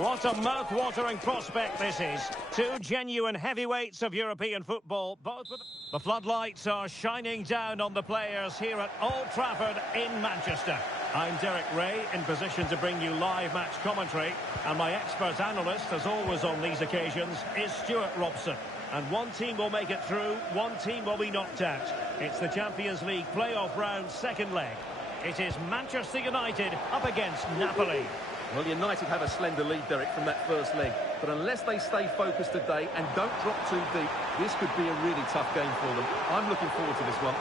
What a mouth-watering prospect this is. Two genuine heavyweights of European football. Both with... The floodlights are shining down on the players here at Old Trafford in Manchester. I'm Derek Ray, in position to bring you live match commentary. And my expert analyst, as always on these occasions, is Stuart Robson. And one team will make it through, one team will be knocked out. It's the Champions League playoff round second leg. It is Manchester United up against Napoli. Well, United have a slender lead, Derek, from that first leg. But unless they stay focused today and don't drop too deep, this could be a really tough game for them. I'm looking forward to this one.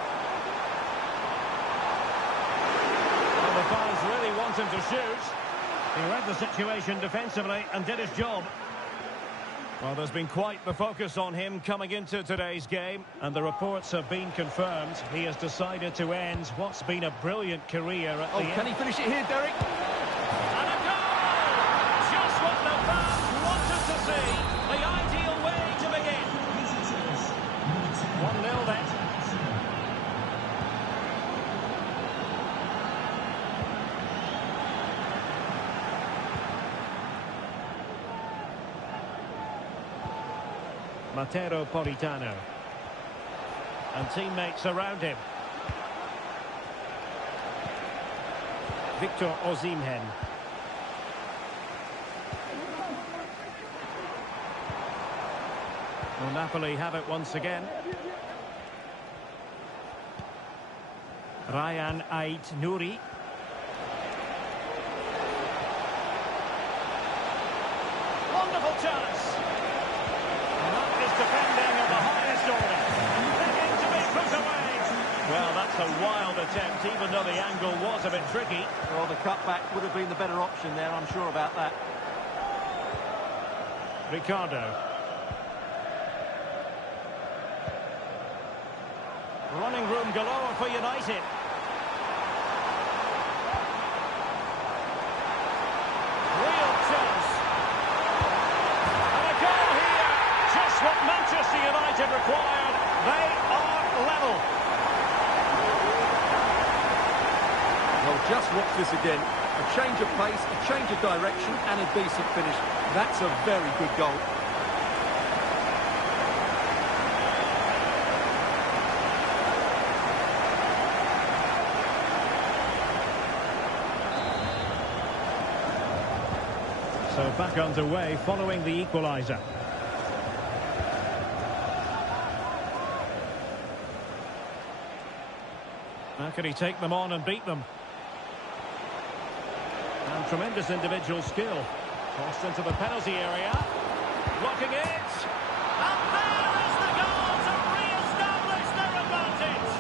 Well, the fans really want him to shoot. He read the situation defensively and did his job. Well, there's been quite the focus on him coming into today's game, and the reports have been confirmed. He has decided to end what's been a brilliant career at the end. Can he finish it here, Derek? And a goal! Just what the fans wanted to see. The ideal way to begin. 1-0 then. Matteo Politano. And teammates around him. Victor Osimhen. Well, Napoli have it once again. Ryan Ait-Nouri. Wonderful chance. And that is defending of the highest order. Begging to be put away. Well, that's a wild attempt, even though the angle was a bit tricky. Well, the cutback would have been the better option there, I'm sure about that. Ricardo. Running room galore for United. Real chance. And a goal here. Just what Manchester United required. They are level. Well, just watch this again. A change of pace, a change of direction, and a decent finish. That's a very good goal. So back underway following the equaliser. How can he take them on and beat them? And tremendous individual skill. Crossed into the penalty area. Blocking it. And there is the goal to re-establish their advantage.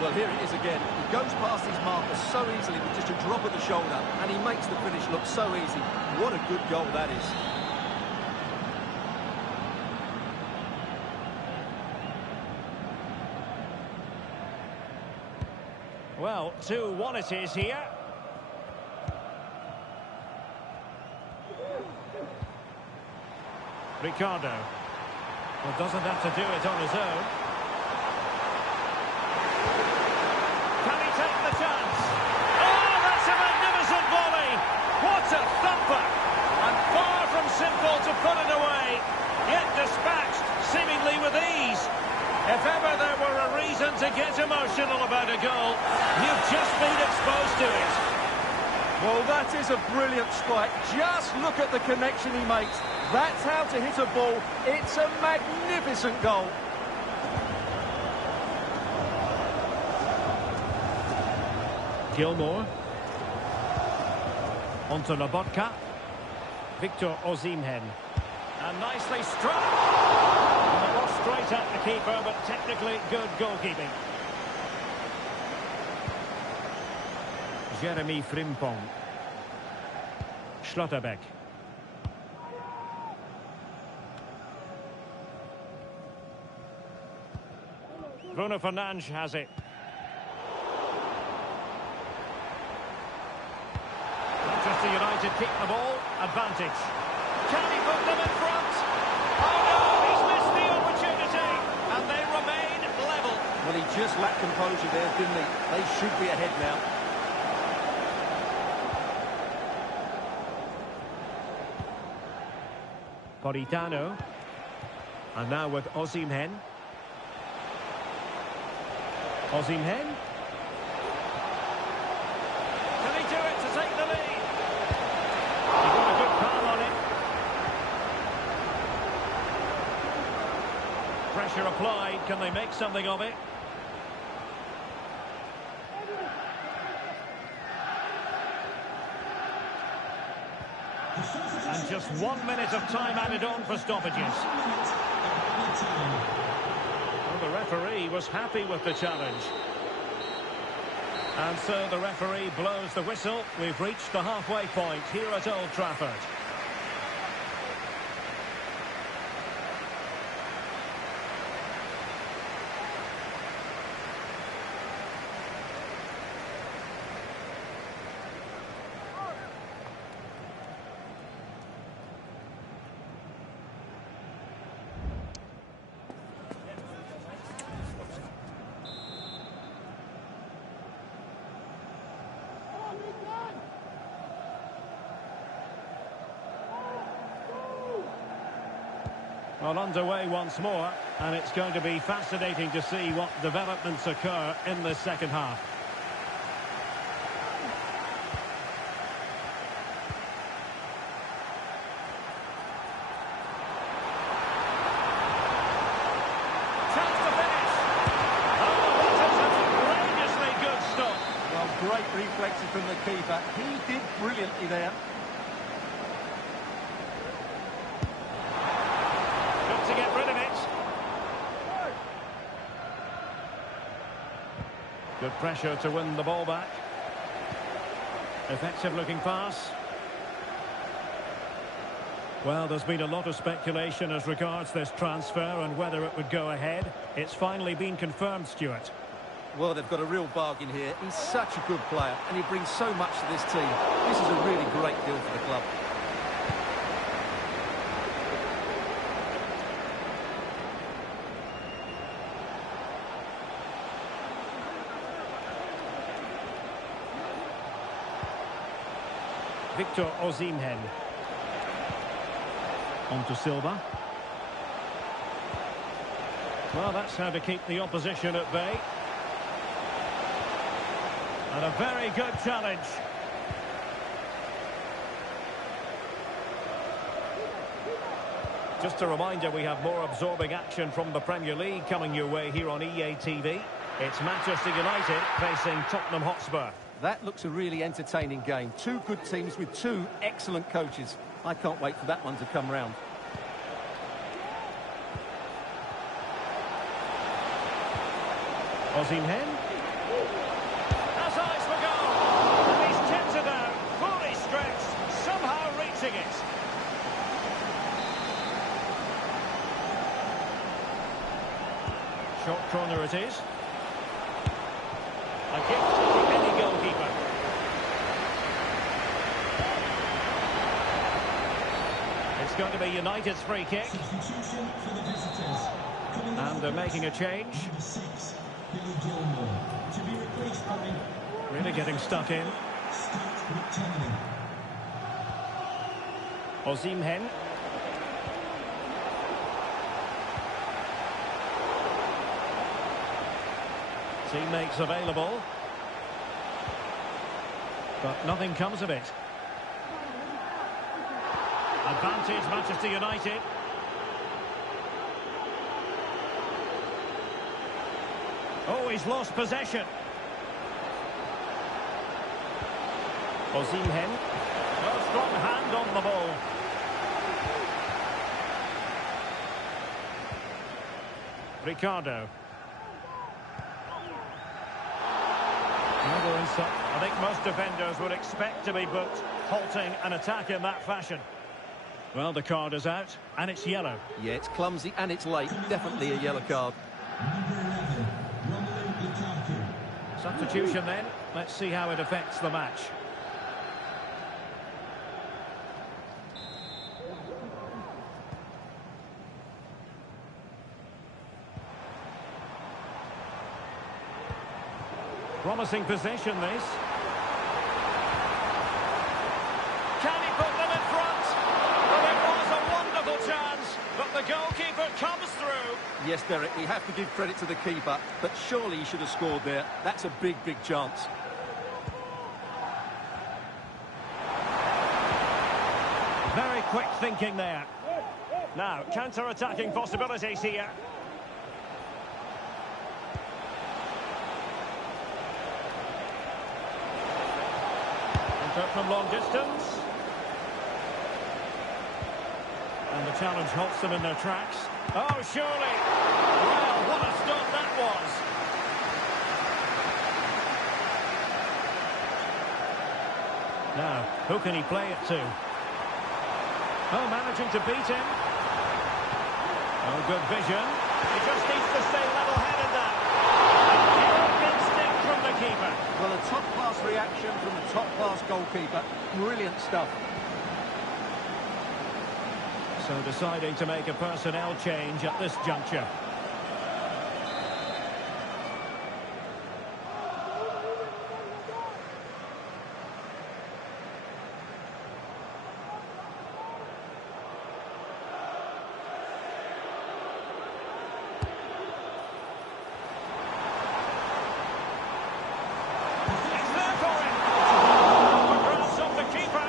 Well, here it is again. He goes past his marker so easily with just a drop of the shoulder, and he makes the finish look so easy. What a good goal that is. Well, 2-1 it is here. Ricardo. Well, doesn't have to do it on his own. Can he take the chance? Oh, that's a magnificent volley! What a thumper! And far from simple to put it away, yet dispatched seemingly with ease. If ever there were a reason to get emotional about a goal, you've just been exposed to it. Well, that is a brilliant strike. Just look at the connection he makes. That's how to hit a ball. It's a magnificent goal. Gilmore. Onto Lobotka. Victor Osimhen. And nicely struck. And it was straight at the keeper, but technically good goalkeeping. Jeremy Frimpong. Schlotterbeck. Bruno Fernandes has it. Manchester United keep the ball. Advantage. Can he put them in front? Oh no, he's missed the opportunity. And they remain level. Well, he just lacked composure there, didn't he? They should be ahead now. Politano. And now with Osimhen. Osimhen. Can he do it to take the lead? He got a good palm on it. Pressure applied. Can they make something of it? And just 1 minute of time added on for stoppages. Well, the referee was happy with the challenge. And so the referee blows the whistle. We've reached the halfway point here at Old Trafford. Well, underway once more, and it's going to be fascinating to see what developments occur in the second half. Chance to finish. Oh, that is an outrageously good stop. Well, great reflexes from the keeper. He did brilliantly there. To get rid of it. Good pressure to win the ball back. Effective looking pass. Well, there's been a lot of speculation as regards this transfer and whether it would go ahead. It's finally been confirmed, Stuart. Well, they've got a real bargain here. He's such a good player and he brings so much to this team. This is a really great deal for the club. Victor Osimhen. On to Silva. Well, that's how to keep the opposition at bay. And a very good challenge. Just a reminder, we have more absorbing action from the Premier League coming your way here on EA TV. It's Manchester United facing Tottenham Hotspur. That looks a really entertaining game. Two good teams with two excellent coaches. I can't wait for that one to come round. Osimhen. Has eyes for goal. And he's kept it out. Fully stretched. Somehow reaching it. Short corner it is. A gift to any goalkeeper. It's going to be United's free kick. And they're making a change. Really getting stuck in. Osimhen. Teammates available. But nothing comes of it. Advantage Manchester United. Oh, he's lost possession. Osimhen. No strong hand on the ball. Ricardo. I think most defenders would expect to be booked, halting an attack in that fashion. Well, the card is out, and it's yellow. Yeah, it's clumsy and it's late. Definitely a yellow card. Substitution then. Let's see how it affects the match. Promising position, this. Can he put them in front? Well, it was a wonderful chance. The goalkeeper comes through. Yes, Derek, we have to give credit to the keeper, but surely he should have scored there. That's a big, big chance. Very quick thinking there. Now, counter-attacking possibilities here. Inter from long distance. And the challenge halts them in their tracks. Oh, surely. Well, what a stop that was. Now, who can he play it to? Oh, managing to beat him. Oh, good vision. He just needs to stay level-headed now. Pure instinct from the keeper. Well, a top-class reaction from the top-class goalkeeper. Brilliant stuff. So deciding to make a personnel change at this juncture. It's there for him. The grasp of the keeper.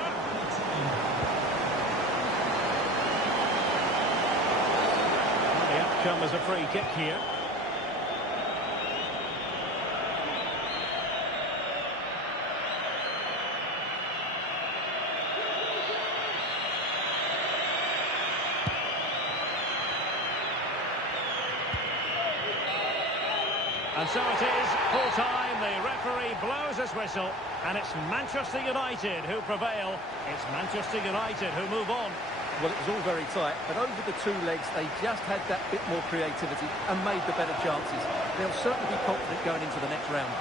The outcome is a free kick here. And so it is, full time, the referee blows his whistle, and it's Manchester United who prevail. It's Manchester United who move on. Well, it was all very tight, but over the two legs, they just had that bit more creativity and made the better chances. They'll certainly be confident going into the next round.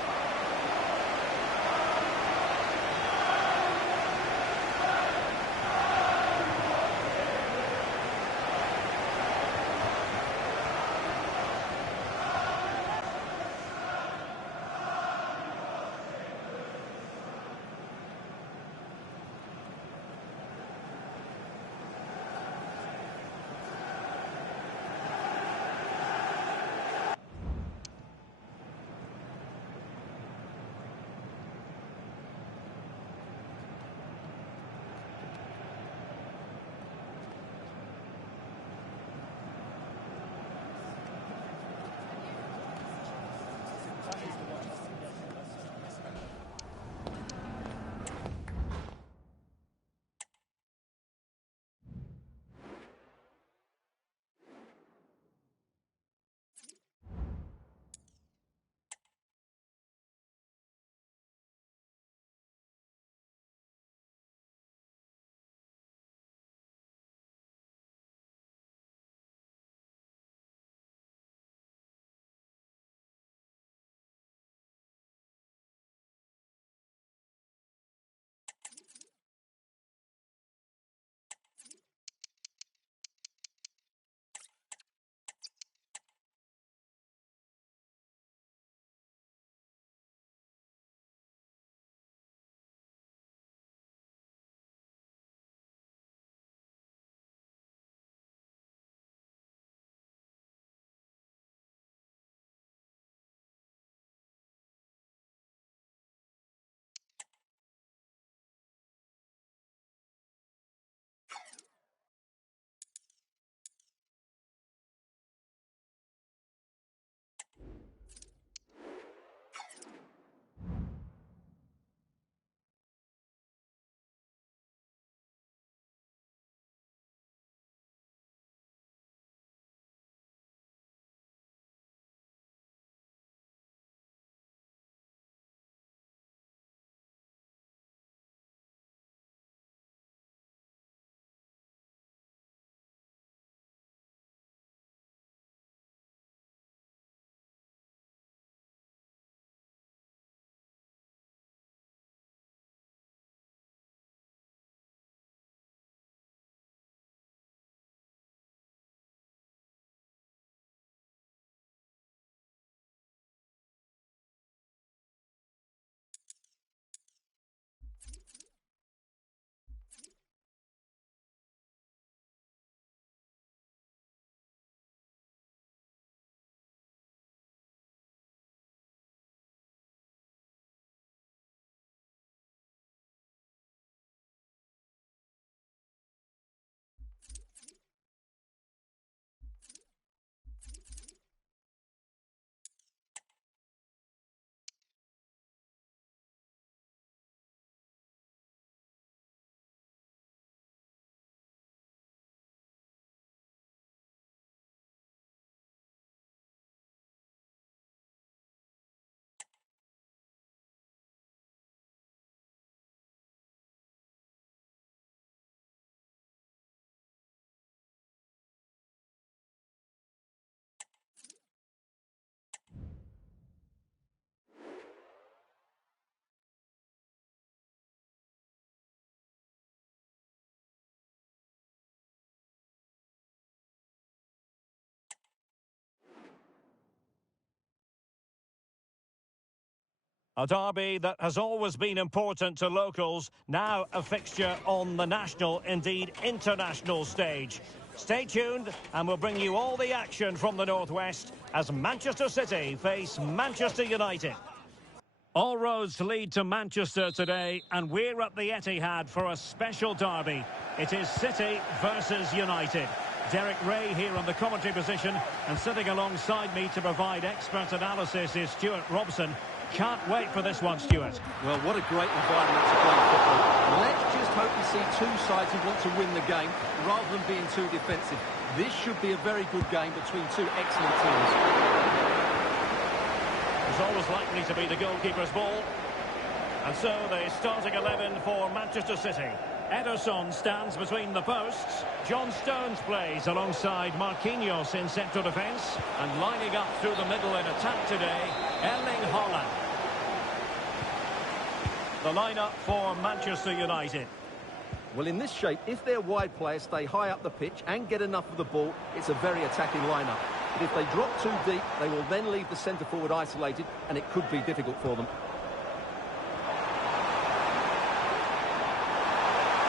A derby that has always been important to locals, now a fixture on the national, indeed international stage. Stay tuned and we'll bring you all the action from the Northwest as Manchester City face Manchester United. All roads lead to Manchester today, and we're at the Etihad for a special derby. It is City versus United. Derek Ray here on the commentary position, and sitting alongside me to provide expert analysis is Stuart Robson. Can't wait for this one, Stuart. Well, what a great environment to play football. Let's just hope we see two sides who want to win the game rather than being too defensive. This should be a very good game between two excellent teams. It's always likely to be the goalkeeper's ball. And so the starting 11 for Manchester City. Ederson stands between the posts. John Stones plays alongside Marquinhos in central defence. And lining up through the middle in attack today, Erling Haaland. The lineup for Manchester United. Well, in this shape, if their wide players stay high up the pitch and get enough of the ball, it's a very attacking lineup. But if they drop too deep, they will then leave the centre-forward isolated, and it could be difficult for them.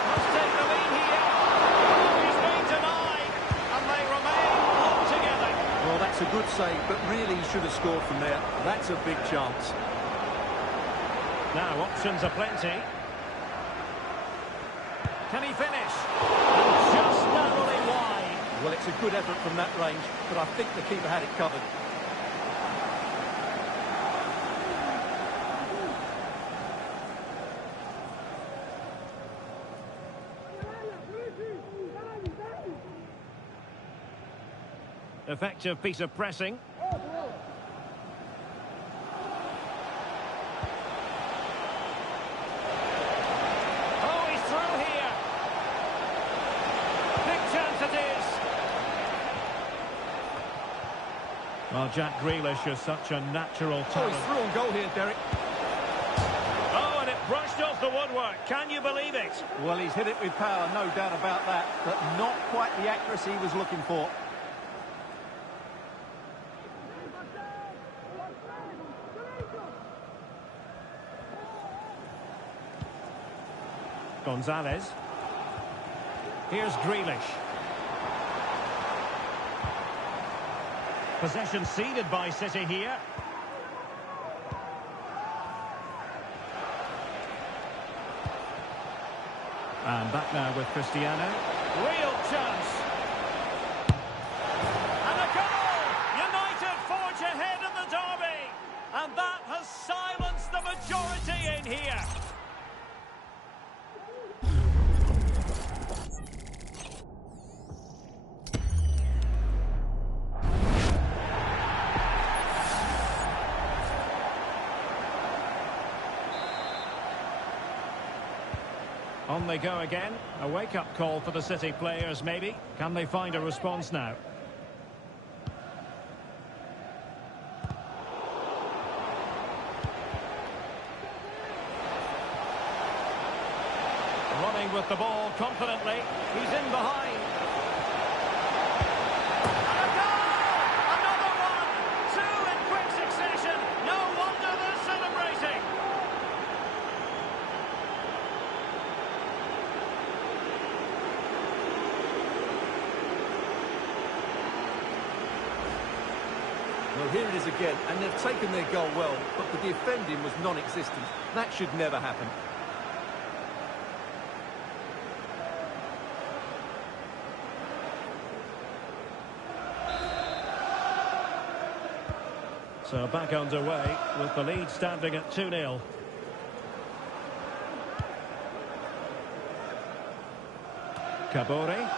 Must take the lead here. Oh, he's been denied, and they remain all together. Well, that's a good save, but really he should have scored from there. That's a big chance. Now, options are plenty. Can he finish? And just narrowly wide. Well, it's a good effort from that range, but I think the keeper had it covered. Effective piece of pressing. Well, Jack Grealish is such a natural talent. Oh, he's through on goal here, Derek. Oh, and it brushed off the woodwork. Can you believe it? Well, he's hit it with power, no doubt about that, but not quite the accuracy he was looking for. Gonzalez. Here's Grealish. Possession ceded by City here. And back now with Cristiano. Real chance. And a goal! United forge ahead in the derby. And that has silenced the majority in here. On they go again. A wake-up call for the City players, maybe. Can they find a response now? Running with the ball confidently. He's in behind. And a goal! Another one! Two in quick succession. No wonder they're celebrating. Well, here it is again, and they've taken their goal well, but the defending was non-existent. That should never happen. So back underway with the lead standing at 2-0. Kabore.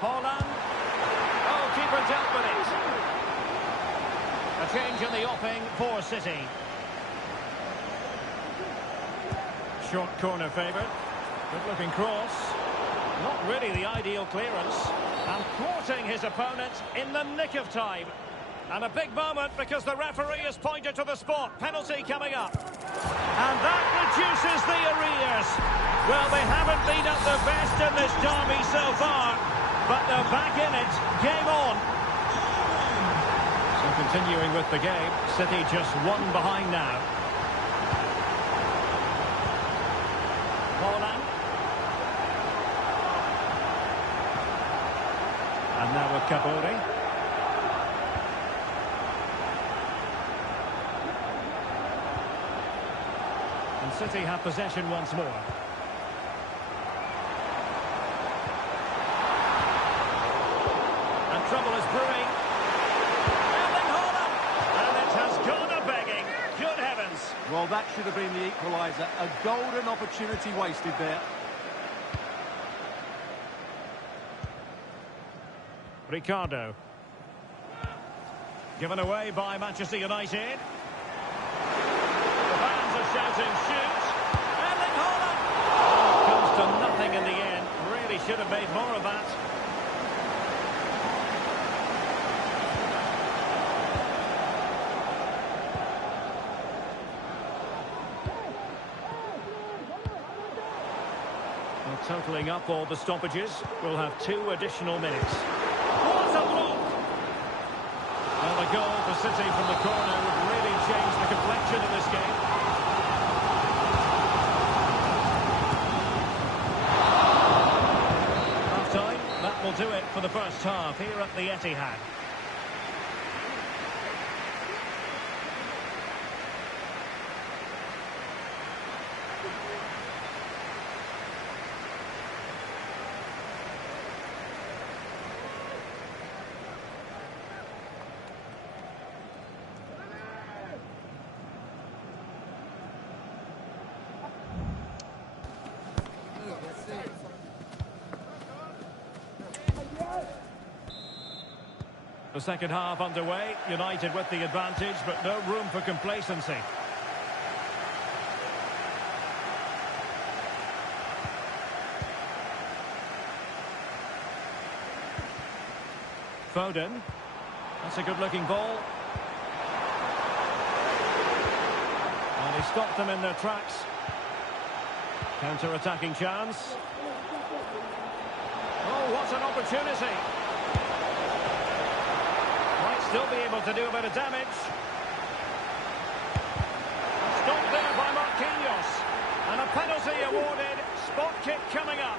Haaland. Oh, keeper dealt with it. A change in the offing for City. Short corner favoured. Good-looking cross. Not really the ideal clearance. And thwarting his opponent in the nick of time. And a big moment because the referee has pointed to the spot. Penalty coming up. And that reduces the arrears. Well, they haven't been at their best in this derby so far. But they're back in it. Game on. Well, continuing with the game, City just one behind now. Holland. And now with Capori. And City have possession once more. And trouble is brewing. Erling Haaland! And it has gone a-begging. Good heavens. Well, that should have been the equaliser. A golden opportunity wasted there. Ricardo. Given away by Manchester United. The fans are shouting, shoot! Erling Haaland! Oh, comes to nothing in the end. Really should have made more of that. Well, totalling up all the stoppages, we'll have 2 additional minutes. What a block! Well, a goal for City from the corner would really change the complexion of this game. Half-time, that will do it for the first half here at the Etihad. The second half underway, United with the advantage, but no room for complacency. Foden. That's a good-looking ball. And he stopped them in their tracks. Counter-attacking chance. Oh, what an opportunity. Still be able to do a bit of damage. Stopped there by Marquinhos. And a penalty awarded. Spot kick coming up.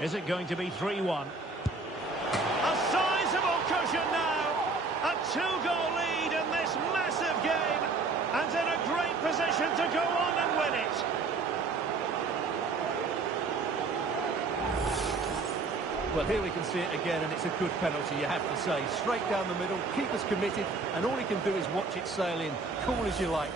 Is it going to be 3-1? A 2-goal lead in this massive game, and in a great position to go on and win it. Well, here we can see it again, and it's a good penalty, you have to say. Straight down the middle, keeper's committed, and all he can do is watch it sail in. Cool as you like.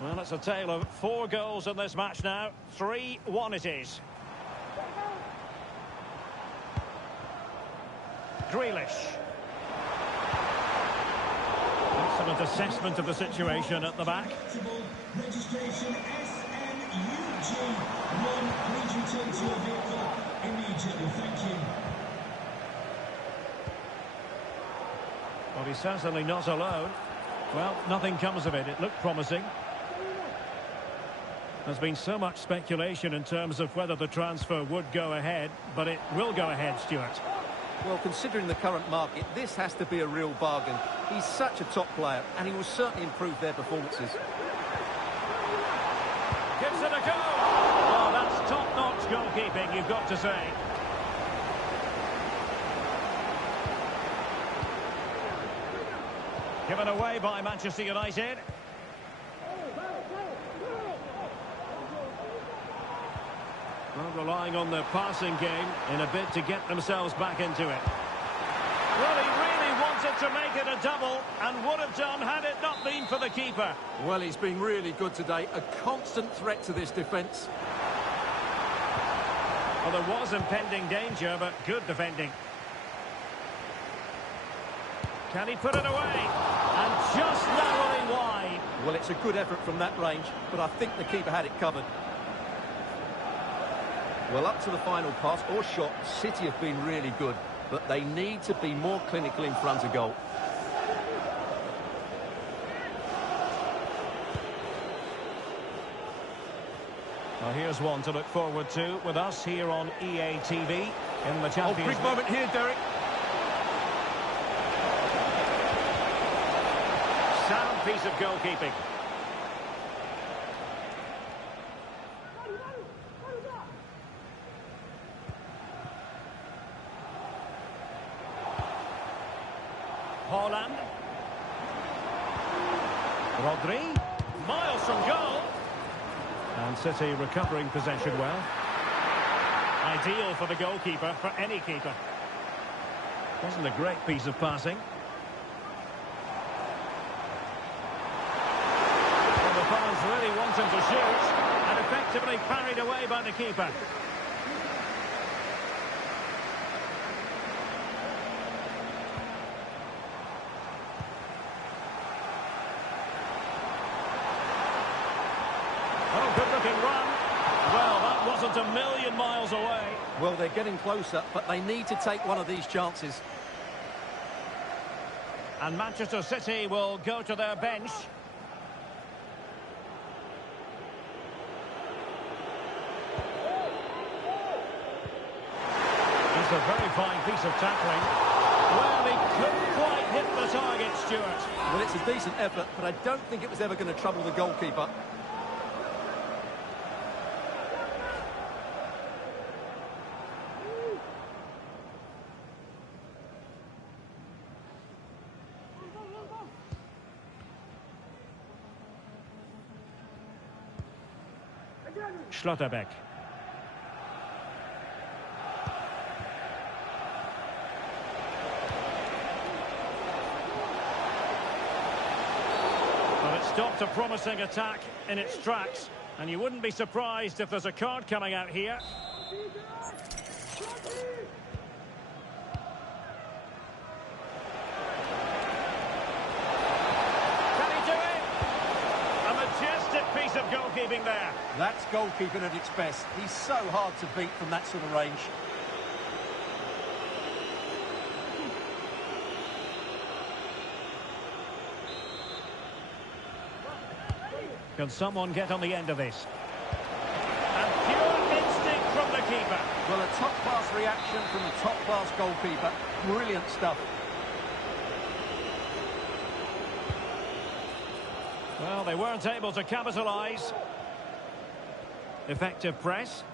Well, it's a tale of 4 goals in this match now. 3-1 it is. Grealish. Excellent assessment of the situation at the back. Registration SNUG 1. Please return to your vehicle immediately. Thank you. Well, he's certainly not alone. Well, nothing comes of it. It looked promising. There's been so much speculation in terms of whether the transfer would go ahead, but it will go ahead, Stuart. Well, considering the current market, this has to be a real bargain. He's such a top player, and he will certainly improve their performances. Gives it a go! Oh, that's top-notch goalkeeping, you've got to say. Given away by Manchester United. Well, relying on their passing game in a bid to get themselves back into it. Well, he really wanted to make it a double and would have done had it not been for the keeper. Well, he's been really good today. A constant threat to this defence. Well, there was impending danger, but good defending. Can he put it away? And just narrowly wide. Well, it's a good effort from that range, but I think the keeper had it covered. Well, up to the final pass or shot, City have been really good, but they need to be more clinical in front of goal. Well, here's one to look forward to with us here on EA TV in the Champions Big League. moment here, Derek. Sound piece of goalkeeping. Holland. Rodri. Miles from goal. And City recovering possession well. Ideal for the goalkeeper, for any keeper. Wasn't a great piece of passing. Well, the fans really want him to shoot, and effectively parried away by the keeper. Oh, good-looking run. Well, that wasn't a million miles away. Well, they're getting closer, but they need to take one of these chances. And Manchester City will go to their bench. It's a very fine piece of tackling. Well, he couldn't quite hit the target, Stuart. Well, it's a decent effort, but I don't think it was ever going to trouble the goalkeeper. Schlotterbeck. Well, it stopped a promising attack in its tracks, and you wouldn't be surprised if there's a card coming out here. Can he do it? A majestic piece of goalkeeping there. That's goalkeeping at its best. He's so hard to beat from that sort of range. Can someone get on the end of this? And pure instinct from the keeper. Well, a top-class reaction from the top-class goalkeeper. Brilliant stuff. Well, they weren't able to capitalise. Effective press.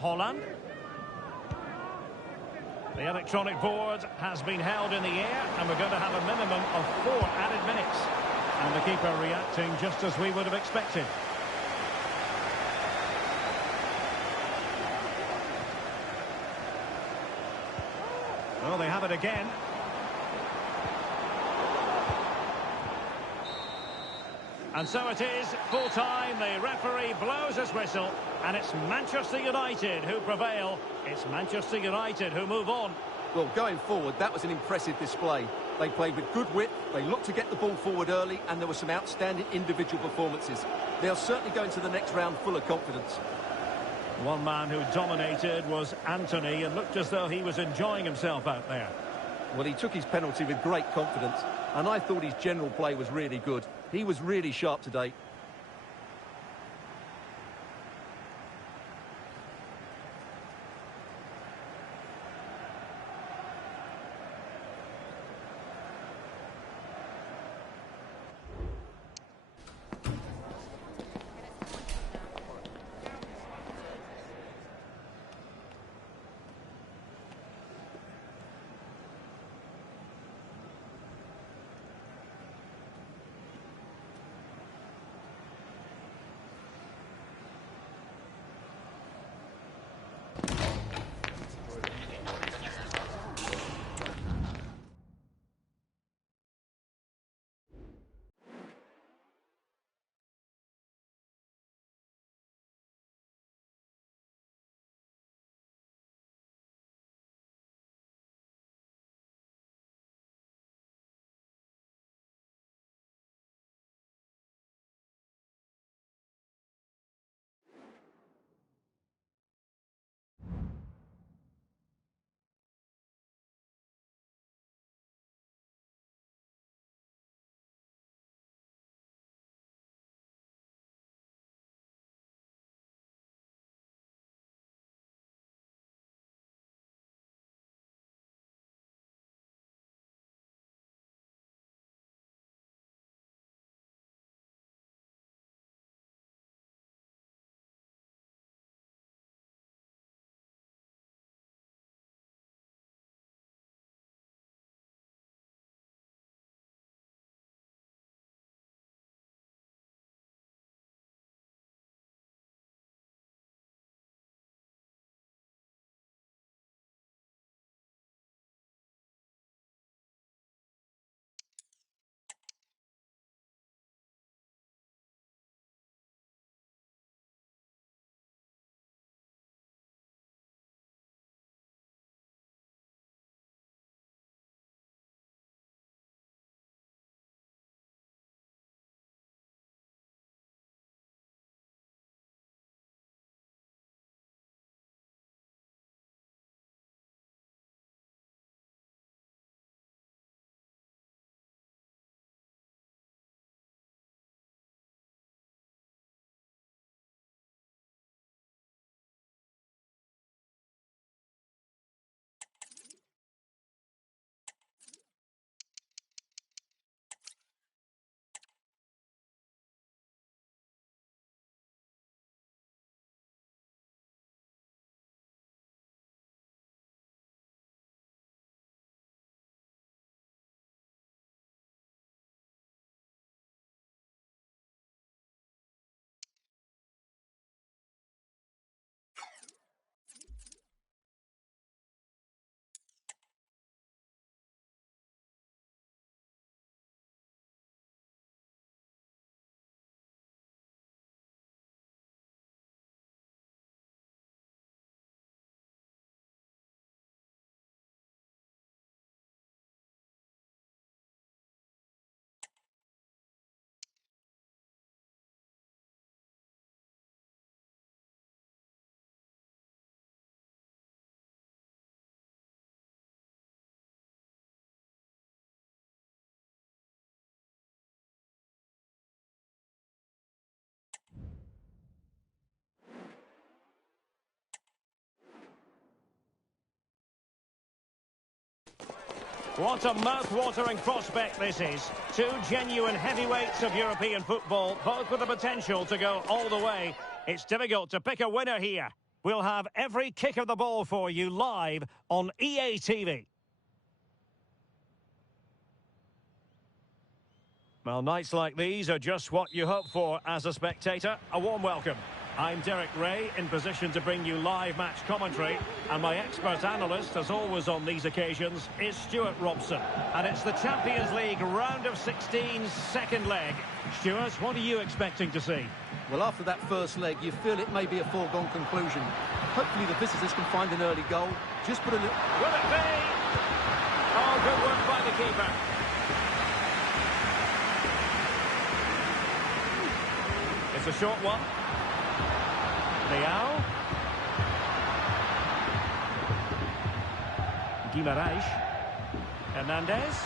Holland. The electronic board has been held in the air, and we're going to have a minimum of 4 added minutes. And the keeper reacting just as we would have expected. Well, they have it again. And so it is, full time, the referee blows his whistle, and it's Manchester United who prevail. It's Manchester United who move on. Well, going forward, that was an impressive display. They played with good wit, they looked to get the ball forward early, and there were some outstanding individual performances. They'll certainly go into the next round full of confidence. One man who dominated was Anthony, and looked as though he was enjoying himself out there. Well, he took his penalty with great confidence, and I thought his general play was really good. He was really sharp today. What a mouth-watering prospect this is. Two genuine heavyweights of European football, both with the potential to go all the way. It's difficult to pick a winner here. We'll have every kick of the ball for you live on EA TV. Well, nights like these are just what you hope for as a spectator. A warm welcome. I'm Derek Ray, in position to bring you live match commentary, and my expert analyst, as always on these occasions, is Stuart Robson. And it's the Champions League round of 16's second leg. Stuart, what are you expecting to see? Well, after that first leg, you feel it may be a foregone conclusion. Hopefully the visitors can find an early goal. Just put a little... Will it be? Oh, good work by the keeper. It's a short one. Leao. Guimaraes. Hernandez.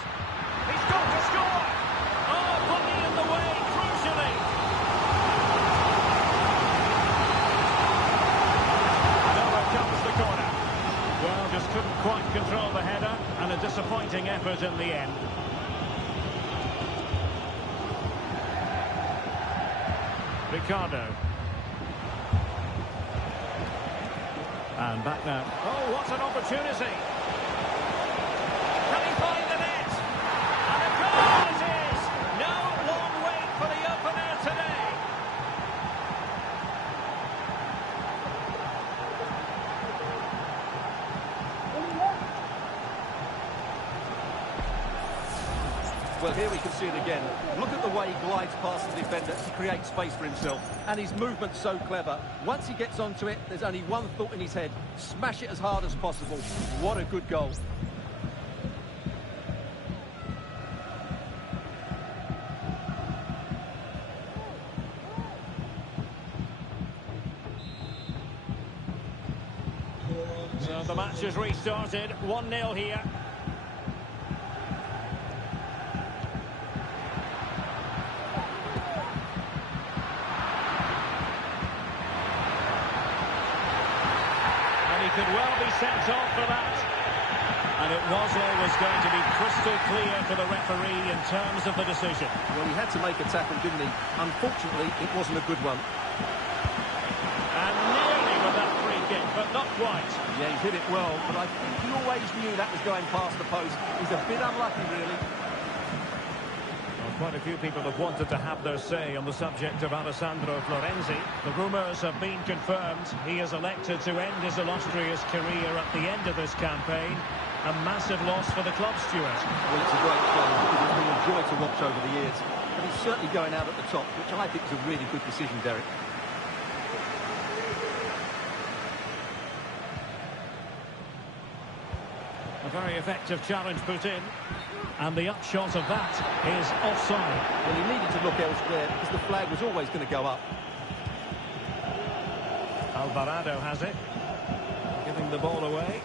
He's got to score! Oh, body in the way, crucially. Now comes the corner. Well, just couldn't quite control the header, and a disappointing effort in the end. Ricardo. And back now. Oh, what an opportunity. Can he find the net? And a goal it is! No long wait for the opener today. Well, here we can see it again. Look at the way he glides past the defender to create space for himself. And his movement's so clever. Once he gets onto it, there's only one thought in his head. Smash it as hard as possible. What a good goal. So the match has restarted. 1-0 here. Could well be sent off for that. And it was always going to be crystal clear for the referee in terms of the decision. Well, he had to make a tackle, didn't he? Unfortunately, it wasn't a good one. And nearly with that free kick, but not quite. Yeah, he hit it well, but I think he always knew that was going past the post. He's a bit unlucky, really. Quite a few people have wanted to have their say on the subject of Alessandro Florenzi. The rumours have been confirmed. He has elected to end his illustrious career at the end of this campaign. A massive loss for the club, Stuart. Well, it's a great shame because it's been a joy to watch over the years. But he's certainly going out at the top, which I think is a really good decision, Derek. A very effective challenge put in. And the upshot of that is offside. Well, he needed to look elsewhere because the flag was always going to go up. Alvarado has it. Giving the ball away.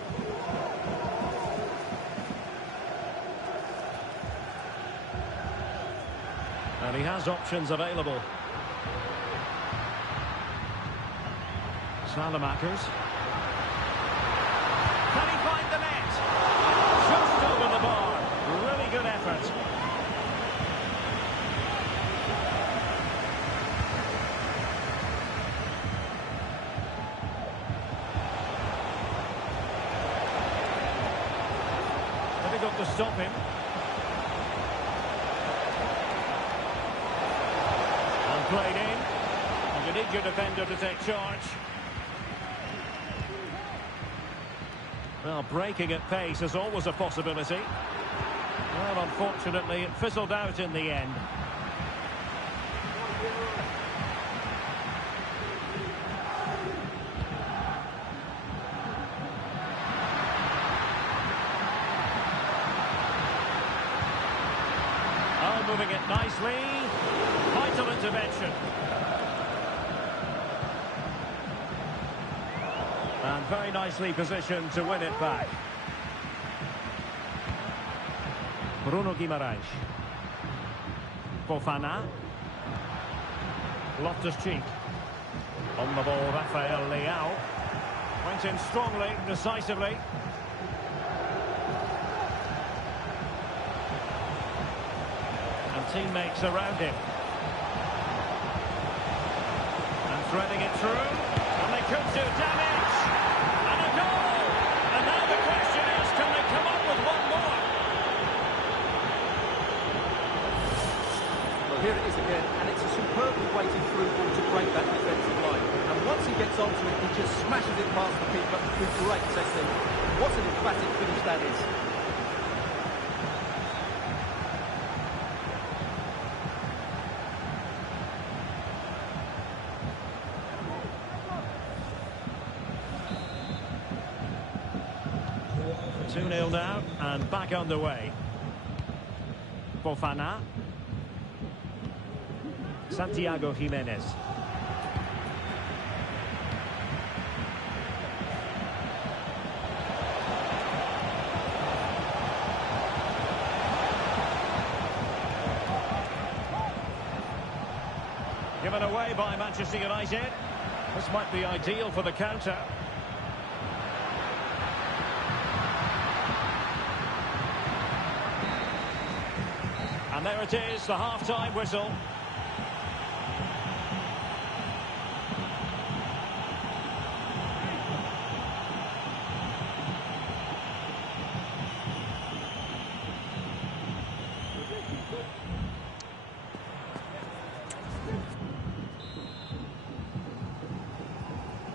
And he has options available. Salamakers. Can he find the net? Just over the bar. Really good effort. Difficult to stop him. And played in. And you need your defender to take charge. Well, breaking at pace is always a possibility. Well, unfortunately, it fizzled out in the end. Oh, moving it nicely. Vital intervention. And very nicely positioned to win it back. Bruno Guimaraes. Fofana. Loftus-Cheek. On the ball, Rafael Leao. Went in strongly, decisively. teammates around him. And threading it through, and they could do damage, and a goal! And now the question is, can they come up with one more? Well, here it is again, and it's a superbly weighted through ball to break that defensive line. And once he gets onto it, he just smashes it past the keeper with great technique. What an emphatic finish that is. Two 2-0 now, and back underway. Fofana. Santiago Jimenez. Given away by Manchester United. This might be ideal for the counter. And there it is, the half-time whistle.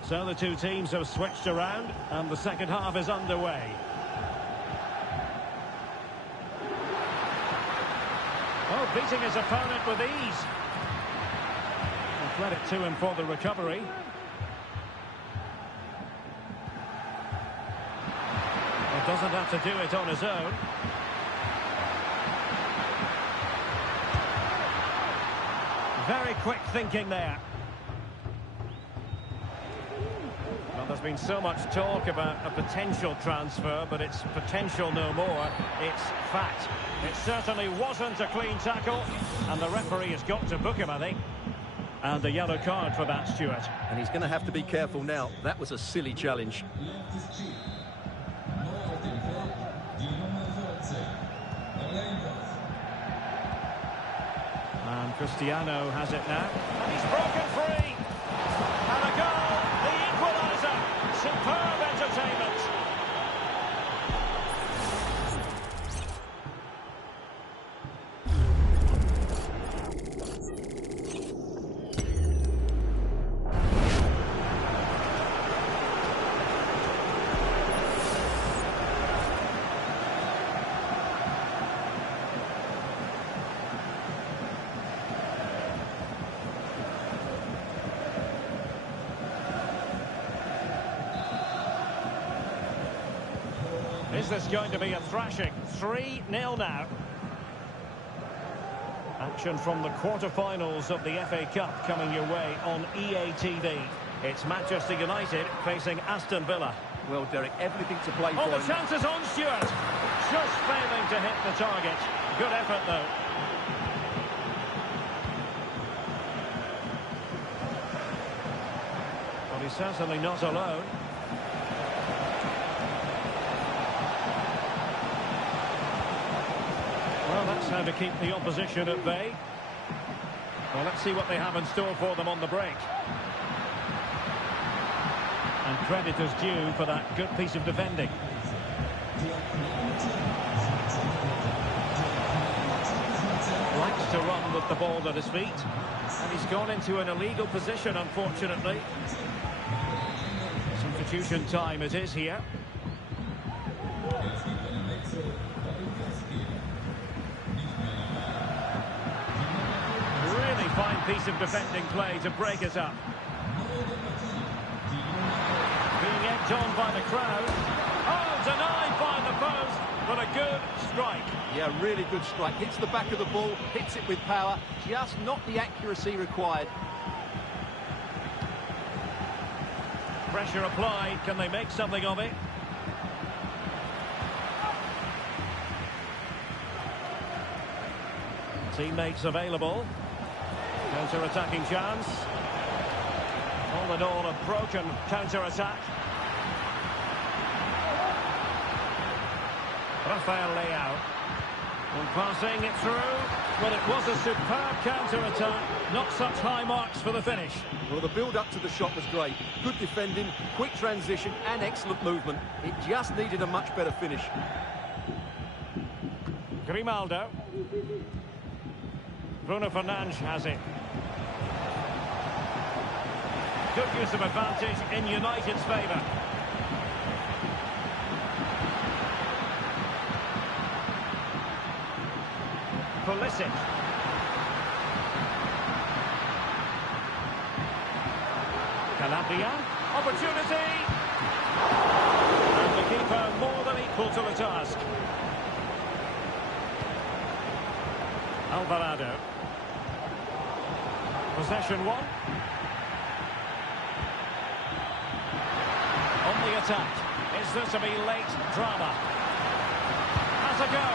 So the two teams have switched around, and the second half is underway. Oh, beating his opponent with ease. And credit to him for the recovery. Well, doesn't have to do it on his own. Very quick thinking there. Well, there's been so much talk about a potential transfer, but it's potential no more. It's fact. It certainly wasn't a clean tackle, and the referee has got to book him, I think. And a yellow card for that, Stuart. And he's going to have to be careful now. That was a silly challenge. And Cristiano has it now. And he's broken free. And a goal, the equaliser. Superb entertainment. Is this going to be a thrashing? 3-0 now. Action from the quarter-finals of the FA Cup coming your way on EA TV. It's Manchester United facing Aston Villa. Well, Derek, everything to play for. Oh, the chance is on, Stuart. Just failing to hit the target. Good effort, though. Well, he's certainly not alone. Well, that's how to keep the opposition at bay. Well, let's see what they have in store for them on the break. And credit is due for that good piece of defending. Likes to run with the ball at his feet. And he's gone into an illegal position, unfortunately. Substitution time it is here. Fine piece of defending play to break us up. Being egged on by the crowd. Oh, denied by the post, but a good strike. Yeah, really good strike. Hits the back of the ball, hits it with power, just not the accuracy required. Pressure applied. Can they make something of it? Teammates available. Counter-attacking chance. All in all, a broken counter-attack. Rafael Leao. And passing it through. Well, it was a superb counter-attack. Not such high marks for the finish. Well, the build-up to the shot was great. Good defending, quick transition and excellent movement. It just needed a much better finish. Grimaldo. Bruno Fernandes has it. Good use of advantage in United's favour. Pulisic. Calabria. Opportunity. And the keeper more than equal to the task. Alvarado. Possession one. On the attack. Is there to be late drama? Has a go.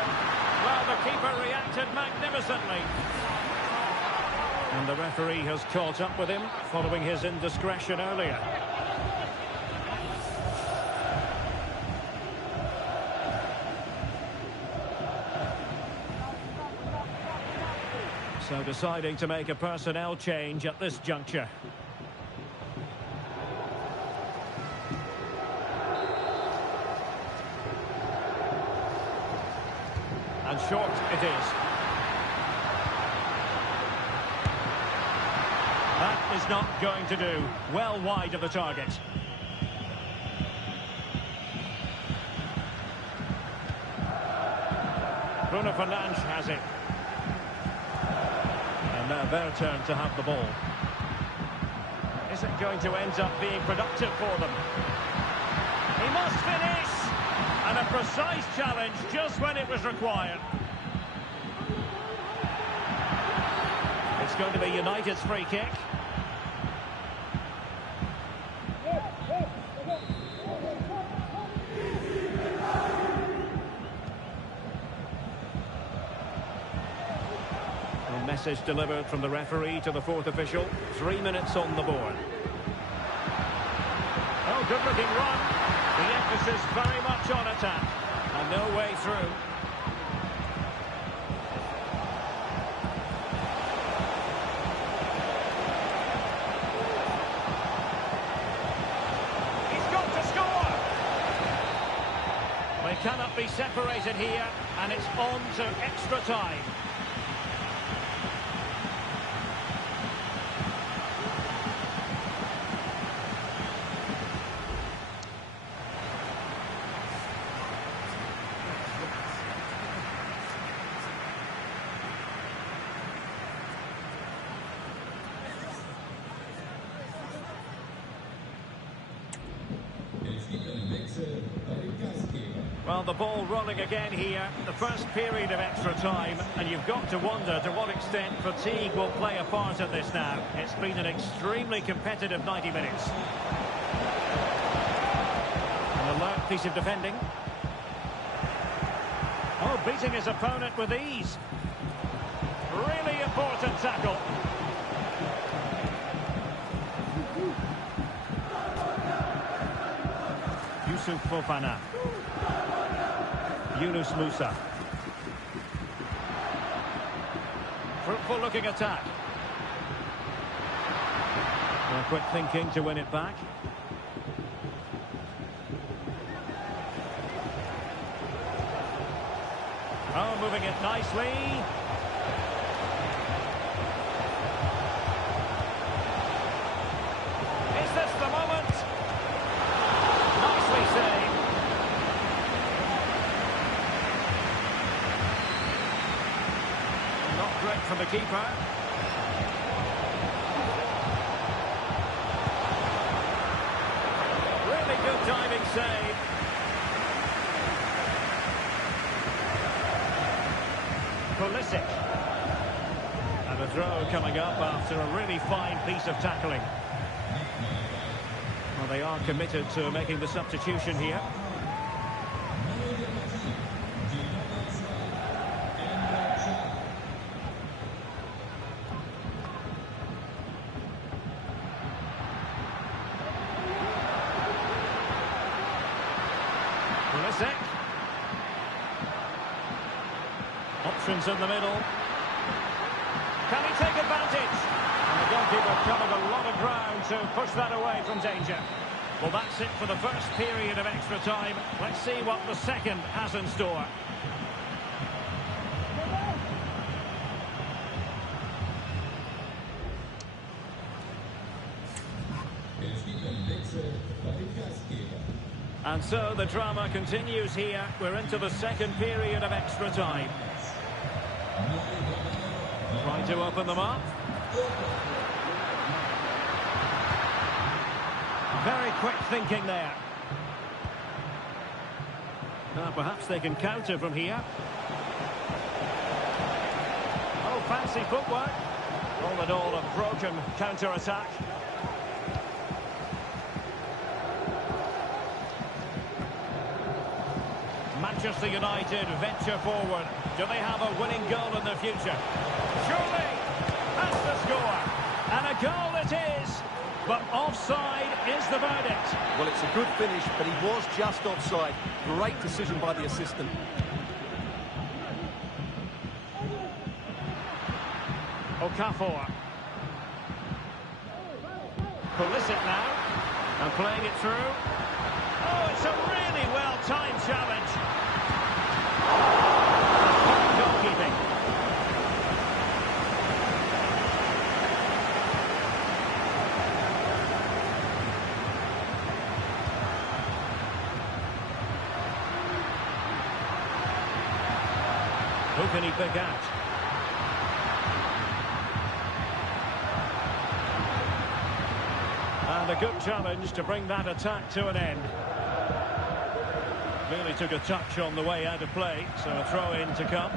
Well, the keeper reacted magnificently. And the referee has caught up with him following his indiscretion earlier. So deciding to make a personnel change at this juncture. And short it is. That is not going to do. Well wide of the target. Bruno Fernandes has it. And now their turn to have the ball. Is it going to end up being productive for them? He must finish! And a precise challenge just when it was required. It's going to be United's free kick. A message delivered from the referee to the fourth official. 3 minutes on the board. Oh, good-looking run. The emphasis very much on attack. And no way through. He's got to score! They cannot be separated here, and it's on to extra time. Well, the ball rolling again here, the first period of extra time, and you've got to wonder to what extent fatigue will play a part in this now. It's been an extremely competitive 90 minutes. An alert piece of defending. Oh, beating his opponent with ease. Really important tackle. Yusuf Fofana. Yunus Musa. Fruitful looking attack. And quick thinking to win it back. Oh, moving it nicely. Is this the moment? Nicely saved. Not great from the keeper. Really good diving save. Pulisic. And a throw coming up after a really fine piece of tackling. Well, they are committed to making the substitution here. Pulisic. options in the middle. Can he take advantage? And the goalkeeper covered a lot of ground to push that away from danger. Well, that's it for the first period of extra time. Let's see what the second has in store. And so the drama continues here. We're into the second period of extra time. Trying to open them up. Very quick thinking there. Now perhaps they can counter from here. Oh, fancy footwork. All in all, a broken counter-attack. Manchester United venture forward. Do they have a winning goal in the future? Surely! That's the score. And a goal it is. But offside is the verdict. Well, it's a good finish, but he was just offside. Great decision by the assistant. Okafor. Pulisic now. And playing it through. Oh, it's a really well-timed challenge. Fine goalkeeping. Who can he pick out? And a good challenge to bring that attack to an end. Really took a touch on the way out of play, so a throw-in to come.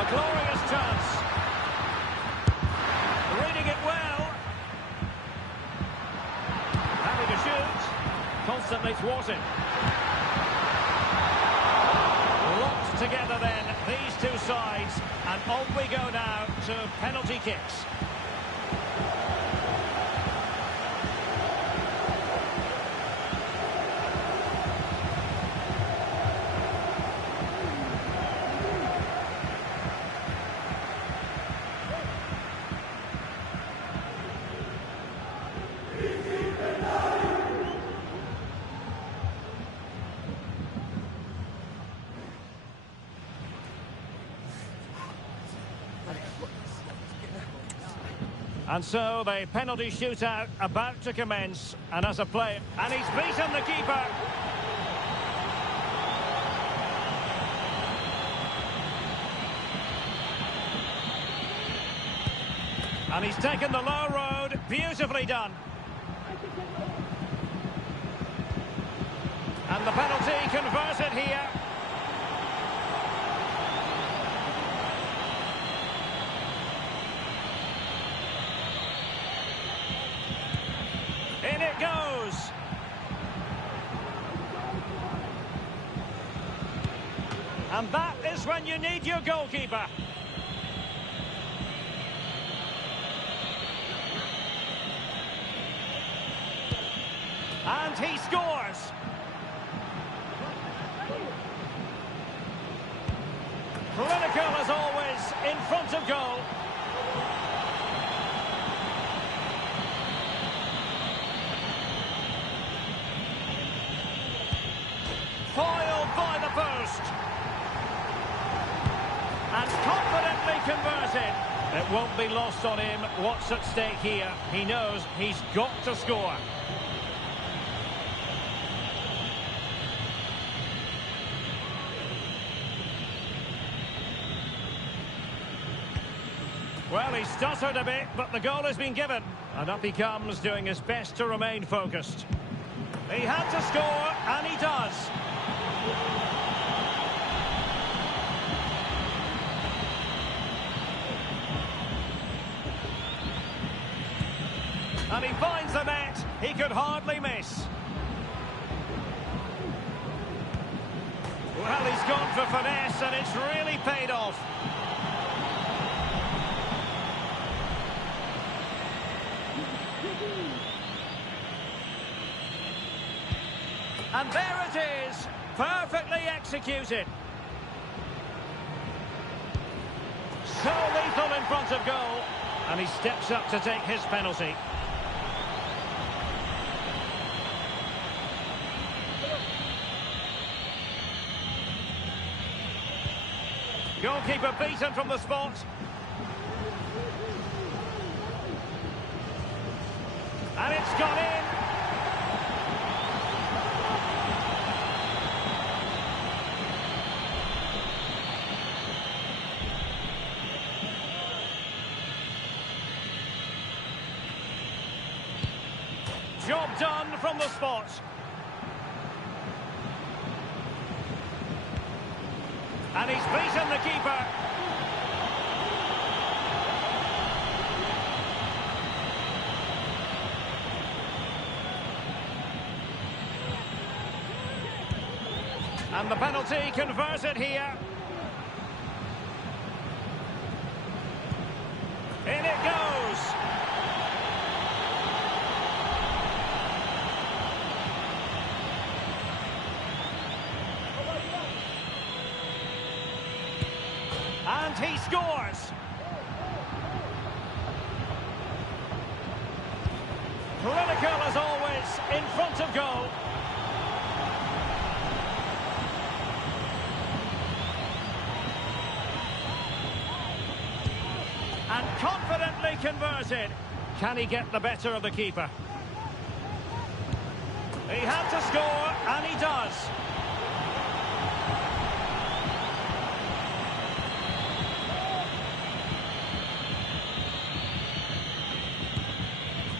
A glorious chance. Reading it well. Happy to shoot. Constantly thwarted. Locked together then, these two sides. And on we go now to penalty kicks. And so the penalty shootout about to commence. And as a player, and he's beaten the keeper. And he's taken the low road. Beautifully done. And the penalty converted here. In it goes. And that is when you need your goalkeeper. And he scores. Clinical as always in front of goal. Foiled by the post. And confidently converted. It won't be lost on him what's at stake here. He knows he's got to score. Well, he stuttered a bit, but the goal has been given. And up he comes, doing his best to remain focused. He had to score, and he does. And he finds the net. He could hardly miss. Well, he's gone for finesse, and it's really paid off. And there it is, perfectly executed. So lethal in front of goal, and he steps up to take his penalty. Goalkeeper beaten from the spot. And it's gone in. Job done from the spot. And he's beaten the keeper. And the penalty converted here. In it goes. And he scores. Clinical as always, in front of goal. And confidently converted. Can he get the better of the keeper? He had to score, and he does.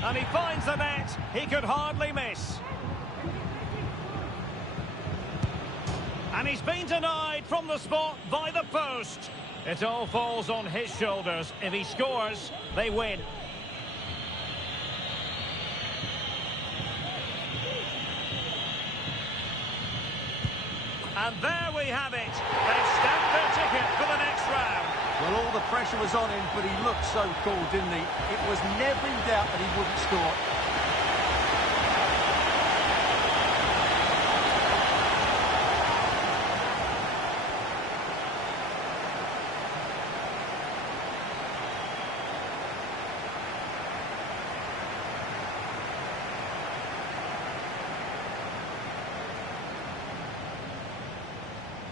And he finds the net. He could hardly miss. And he's been denied from the spot by the post. It all falls on his shoulders. If he scores, they win. And there we have it. They've stamped their ticket for the next round. Well, all the pressure was on him, but he looked so cool, didn't he? It was never in doubt that he wouldn't score.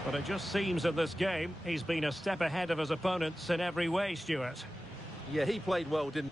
But it just seems in this game, he's been a step ahead of his opponents in every way, Stuart. Yeah, he played well, didn't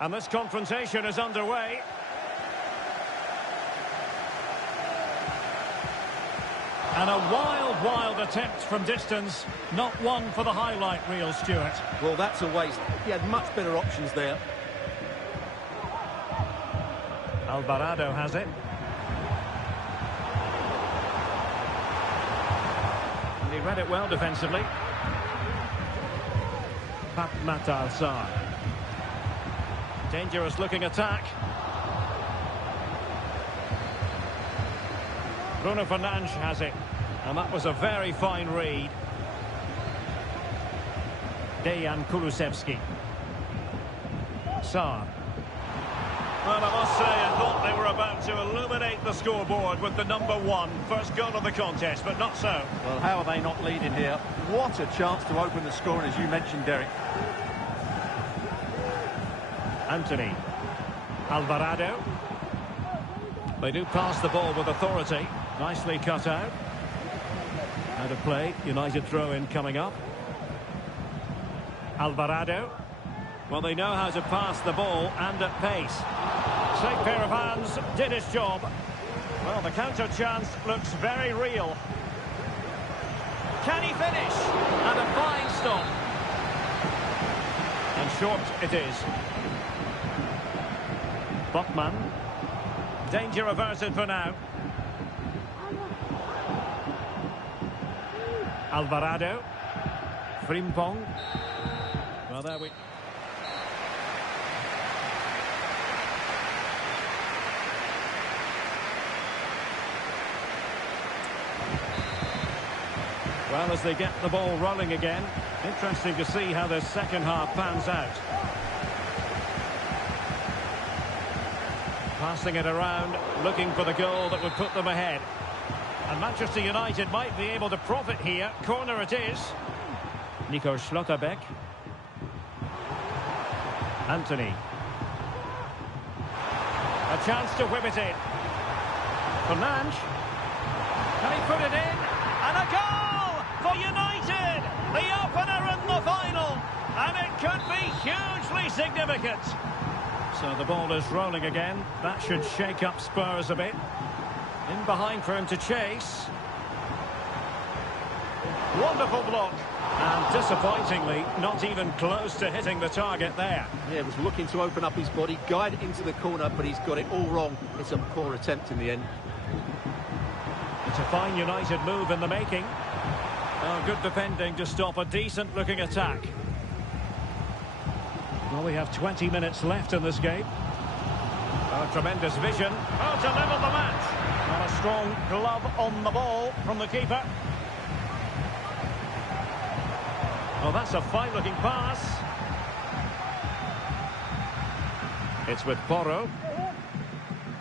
And this confrontation is underway. And a wild attempt from distance. Not one for the highlight reel, Stuart. Well, that's a waste. He had much better options there. Alvarado has it. And he read it well defensively. Matar Sarr. Dangerous looking attack. Bruno Fernandes has it. And that was a very fine read. Dejan Kulusevski. Sarr. Well, I must say, I thought they were about to illuminate the scoreboard with the number one. First goal of the contest, but not so. Well, how are they not leading here? What a chance to open the scoring, as you mentioned, Derek. Anthony. Alvarado. They do pass the ball with authority. Nicely cut out. Out of play. United throw-in coming up. Alvarado. Well, they know how to pass the ball and at pace. Same pair of hands did its job. Well, the counter chance looks very real. Can he finish? And a fine stop. And short it is. Botman. Danger averted for now. Alvarado. Frimpong. Well, there we... Well, as they get the ball rolling again, interesting to see how the second half pans out. Passing it around, looking for the goal that would put them ahead. And Manchester United might be able to profit here. Corner it is. Nico Schlotterbeck. Anthony. A chance to whip it in. Fernandes. Can he put it in? And a goal for United! The opener in the final! And it could be hugely significant. So the ball is rolling again. That should shake up Spurs a bit. In behind for him to chase. Wonderful block. And disappointingly, not even close to hitting the target there. Yeah, was looking to open up his body, guide it into the corner, but he's got it all wrong. It's a poor attempt in the end. It's a fine United move in the making. Oh, good defending to stop a decent-looking attack. Well, we have 20 minutes left in this game. Oh, tremendous vision. Oh, to level the match. And a strong glove on the ball from the keeper. Oh, that's a fine-looking pass. It's with Porro.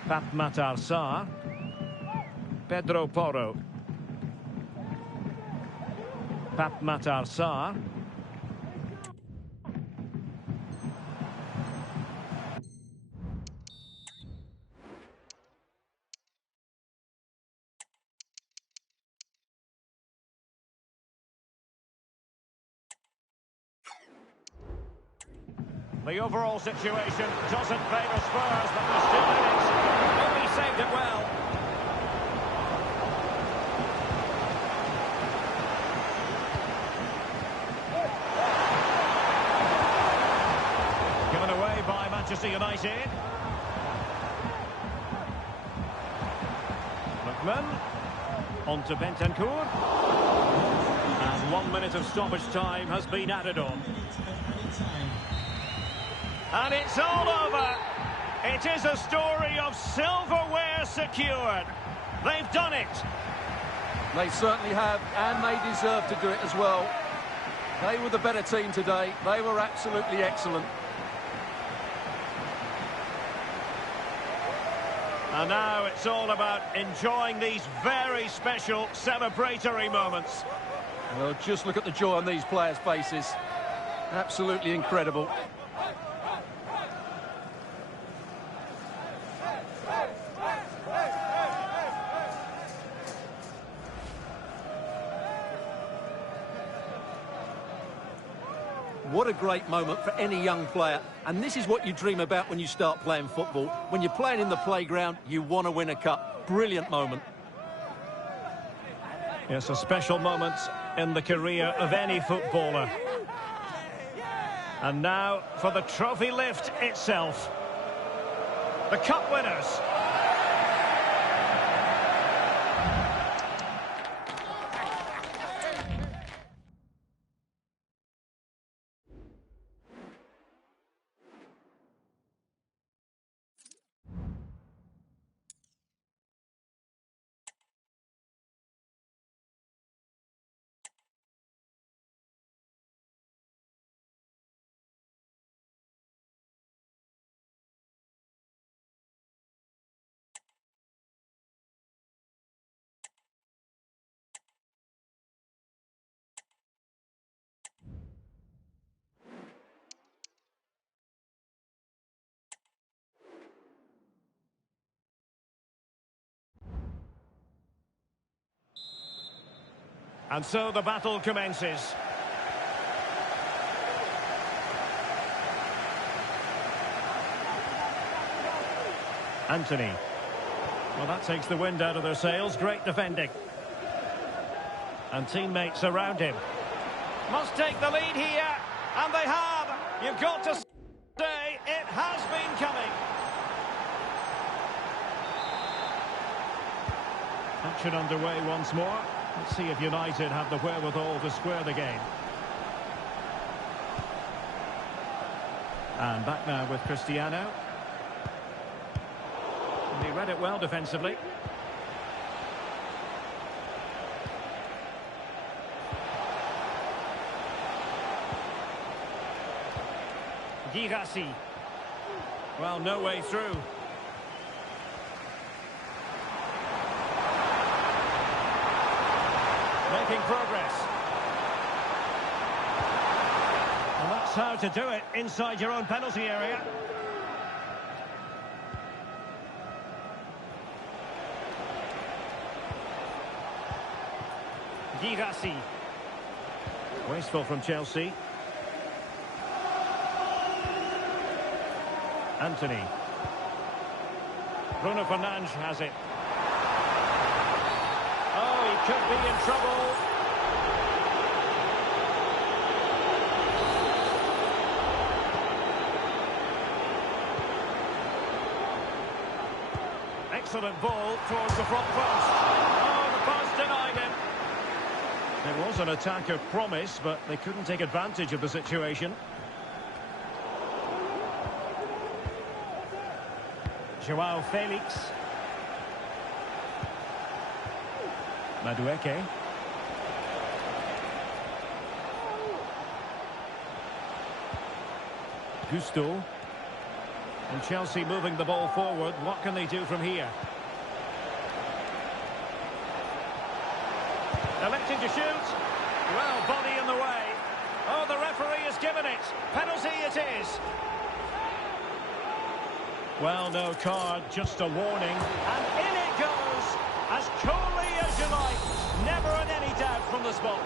Matar Sarr. Pedro Porro. Matar Sarr. The overall situation doesn't favour Spurs, but they're still in it. Oh, he saved it well. Manchester United. Lookman. On to Bentancur. And 1 minute of stoppage time has been added on. And it's all over. It is a story of silverware secured. They've done it. They certainly have, and they deserve to do it as well. They were the better team today. They were absolutely excellent. And now it's all about enjoying these very special celebratory moments. Well, just look at the joy on these players' faces. Absolutely incredible. What a great moment for any young player. And this is what you dream about when you start playing football. When you're playing in the playground, you want to win a cup. Brilliant moment. It's a special moment in the career of any footballer. And now for the trophy lift itself. The cup winners. And so the battle commences. Anthony. Well, that takes the wind out of their sails. Great defending. And teammates around him. Must take the lead here. And they have. You've got to say it has been coming. Action underway once more. Let's see if United have the wherewithal to square the game. And back now with Cristiano. And he read it well defensively. Girassi. Well, no way through. Making progress. And that's how to do it inside your own penalty area. Girassi. Wasteful from Chelsea. Anthony. Bruno Fernandes has it. Oh, he could be in trouble. Excellent ball towards the front post. Oh, the post denied him. It was an attack of promise, but they couldn't take advantage of the situation. Joao Felix. Madueke. Gusto. And Chelsea moving the ball forward. What can they do from here? Electing to shoot. Well, body in the way. Oh, the referee has given it. Penalty it is. Well, no card, just a warning. And in it goes, as coolly as you like. Never in any doubt from the spot.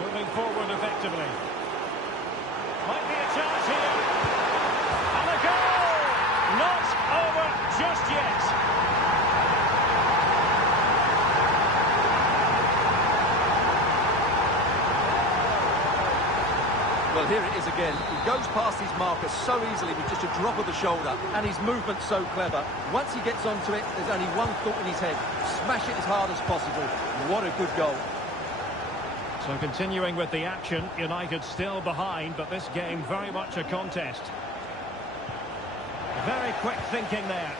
Moving forward effectively. Might be a chance here. And a goal! Not over just yet. Well, here it is again. He goes past his marker so easily with just a drop of the shoulder, and his movement's so clever. Once he gets onto it, there's only one thought in his head: smash it as hard as possible. What a good goal. So continuing with the action, United still behind, but this game very much a contest. Very quick thinking there.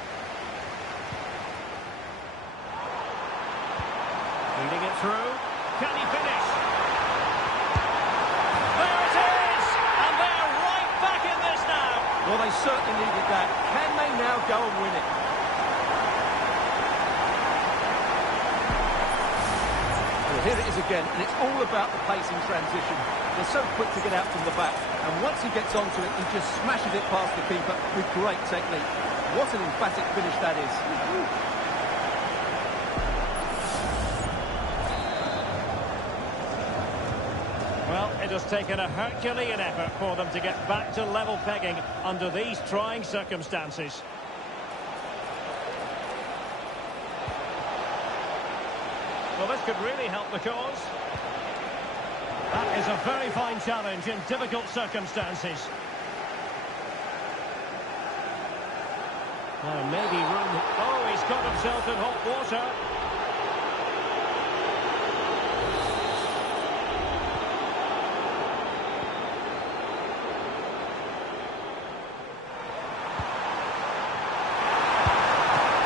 Leading it through. Can he finish? There it is! And they're right back in this now. Well, they certainly needed that. Can they now go and win it? Well, here it is again, and it's all about the pace in transition. They're so quick to get out from the back, and once he gets onto it, he just smashes it past the keeper with great technique. What an emphatic finish that is. Well, it has taken a Herculean effort for them to get back to level pegging under these trying circumstances. Well, this could really help the cause. That is a very fine challenge in difficult circumstances. Well, maybe room... Oh, he's got himself in hot water.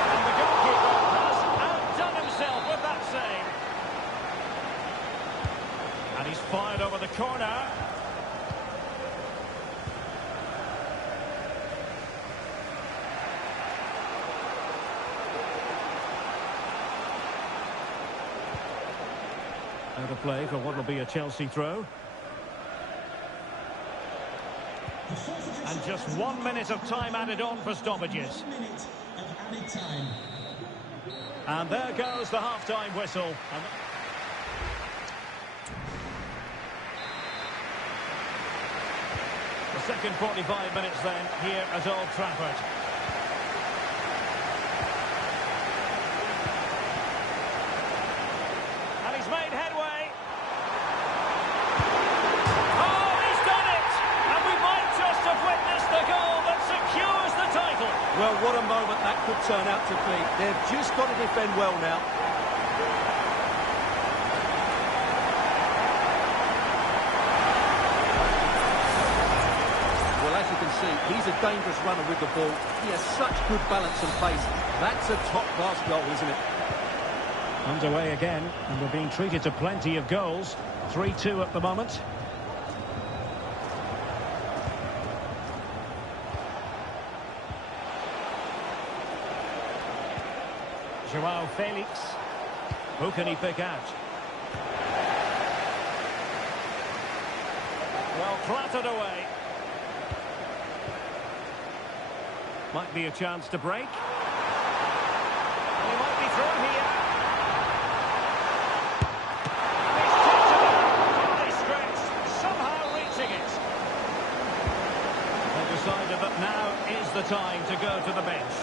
And the goalkeeper has outdone himself with that save. And he's fired over the corner. Out of play for what will be a Chelsea throw. And just 1 minute of time added on for stoppages. 1 minute of added time. And there goes the half-time whistle. And the second 45 minutes then here at Old Trafford. And he's made headway. Oh, he's done it! And we might just have witnessed the goal that secures the title. Well, what a moment that could turn out to be. They've just got to defend well now. Well, as you can see, he's a dangerous runner with the ball. He has such good balance and pace. That's a top-class goal, isn't it? Underway again, and we're being treated to plenty of goals. 3-2 at the moment. Joao Felix. Who can he pick out? Well, clattered away. Might be a chance to break. And he might be through here. Decided that now is the time to go to the bench.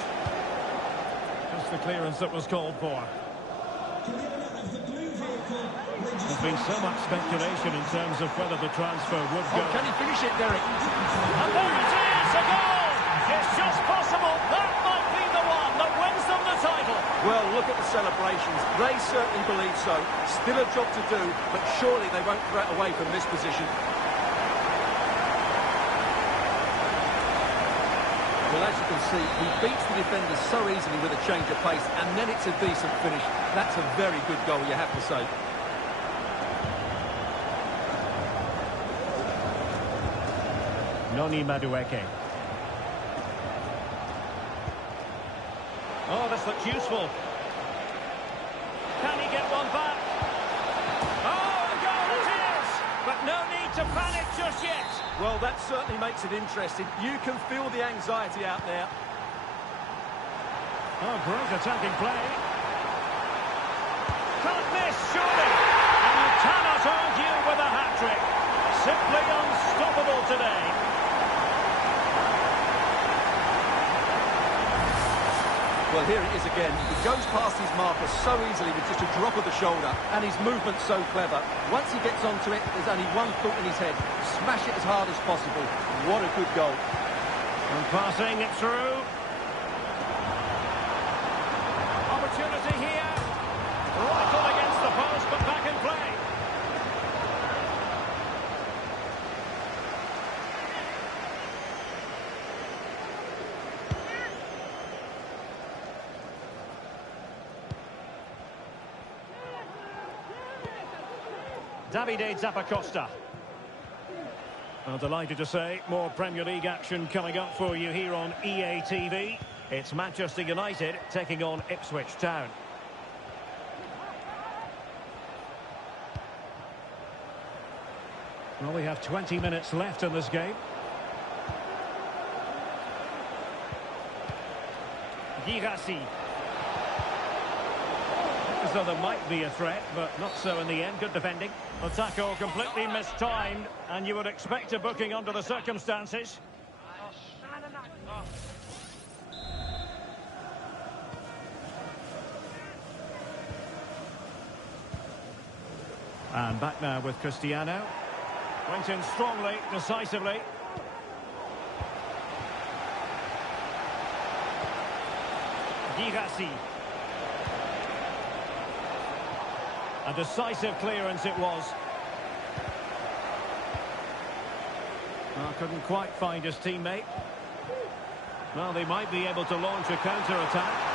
Just the clearance that was called for. There's been so much speculation in terms of whether the transfer would go. Oh, can he finish it, Derek? And there it is, a goal! It's just possible that might be the one that wins them the title. Well, look at the celebrations. They certainly believe so. Still a job to do, but surely they won't throw it away from this position. Well, as you can see, he beats the defenders so easily with a change of pace, and then it's a decent finish. That's a very good goal, you have to say. Noni Madueke. Oh, this looks useful. Can he get one back? Oh, a goal it is! But no need to panic just yet. Well, that certainly makes it interesting. You can feel the anxiety out there. Oh, great attacking play. Can't miss, surely. And you cannot argue with a hat-trick. Simply unstoppable today. Well, here it is again. He goes past his marker so easily with just a drop of the shoulder, and his movement's so clever. Once he gets onto it, there's only one thought in his head: smash it as hard as possible. What a good goal. And passing it through. Opportunity here. Rifle against the post, but back in play. Davide Zappacosta. Well, delighted to say, more Premier League action coming up for you here on EA TV. It's Manchester United taking on Ipswich Town. Well, we have 20 minutes left in this game. Girassi. As though there might be a threat, but not so in the end. Good defending. The tackle completely mistimed, and you would expect a booking under the circumstances. And back now with Cristiano. Went in strongly, decisively. Girassi. A decisive clearance it was. Well, couldn't quite find his teammate. Well, they might be able to launch a counter-attack.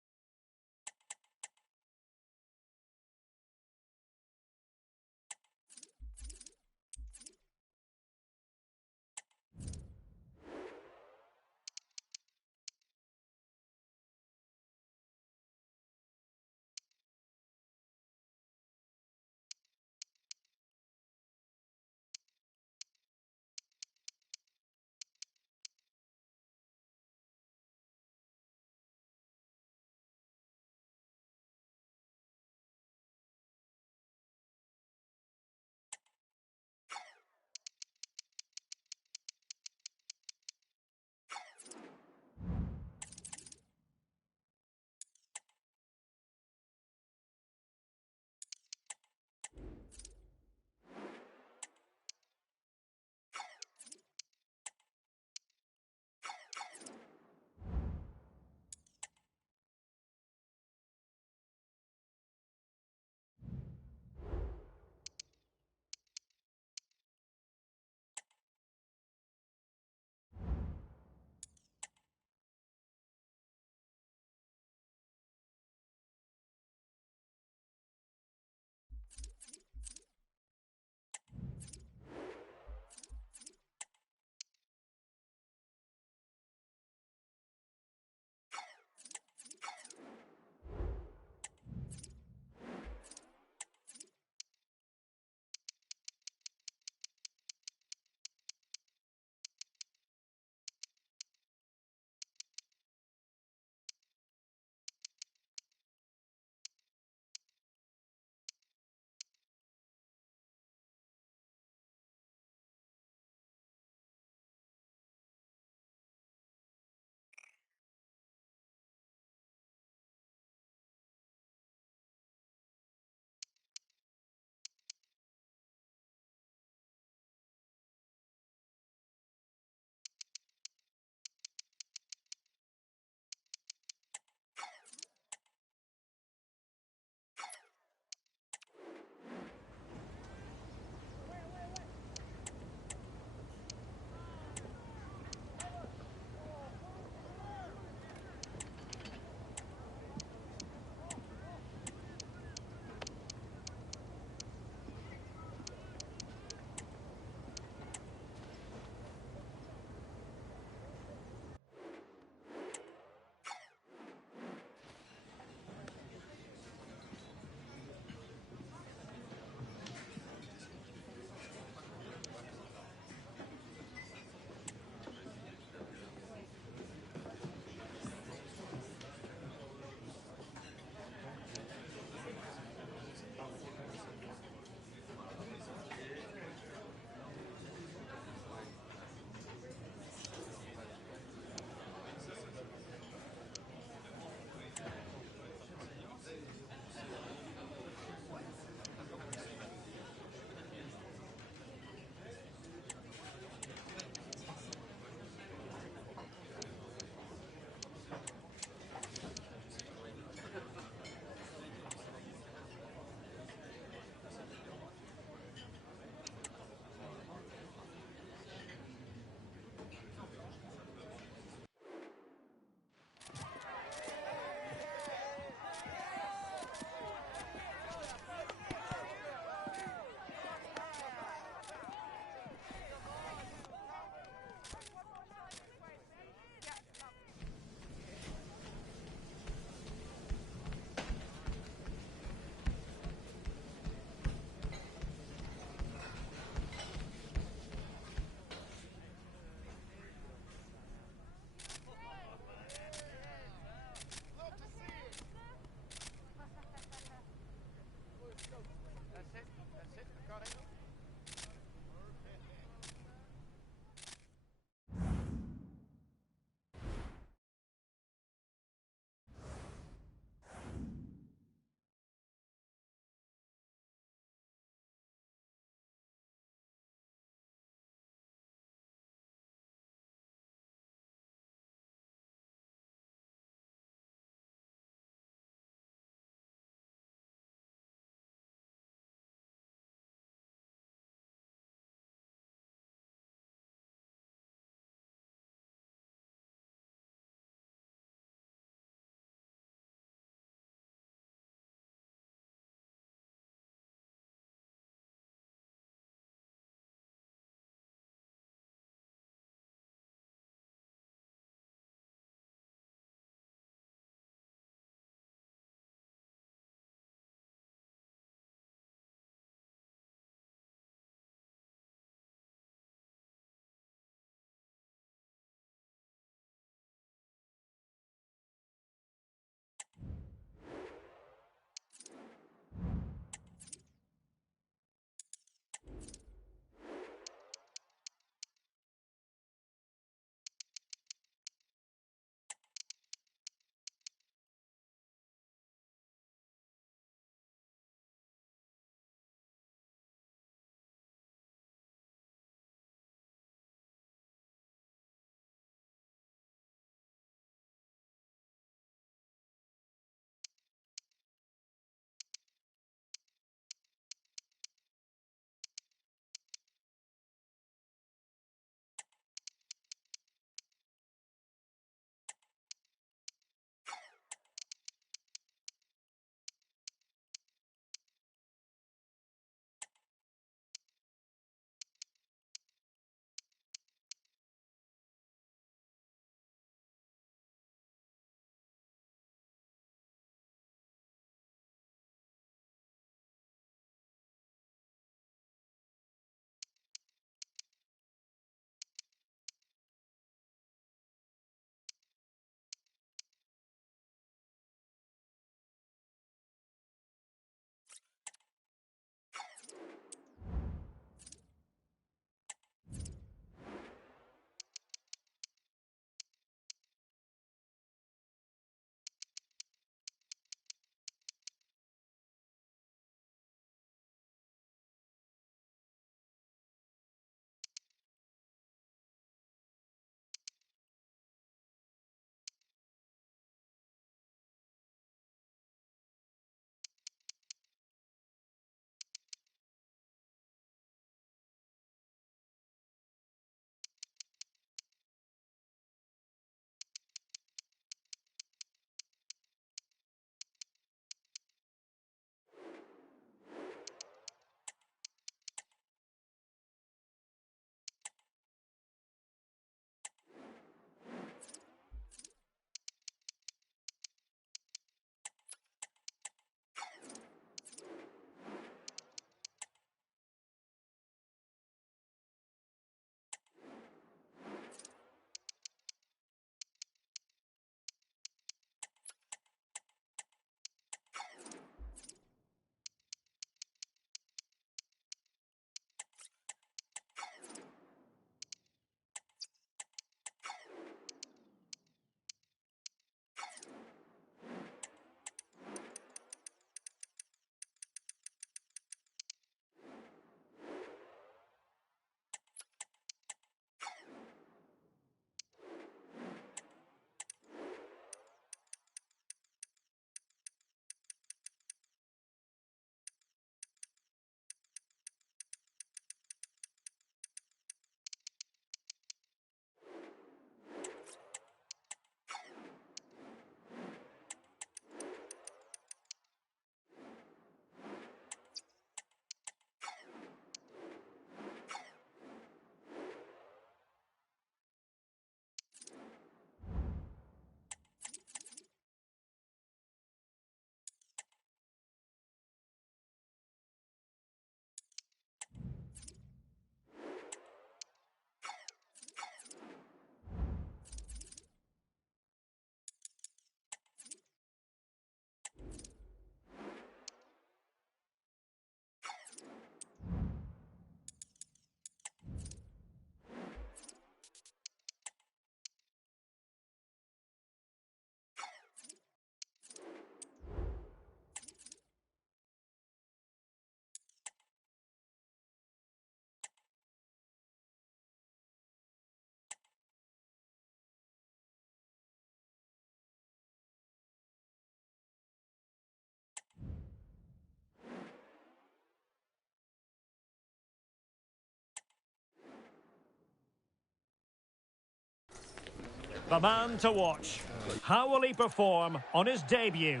The man to watch. How will he perform on his debut?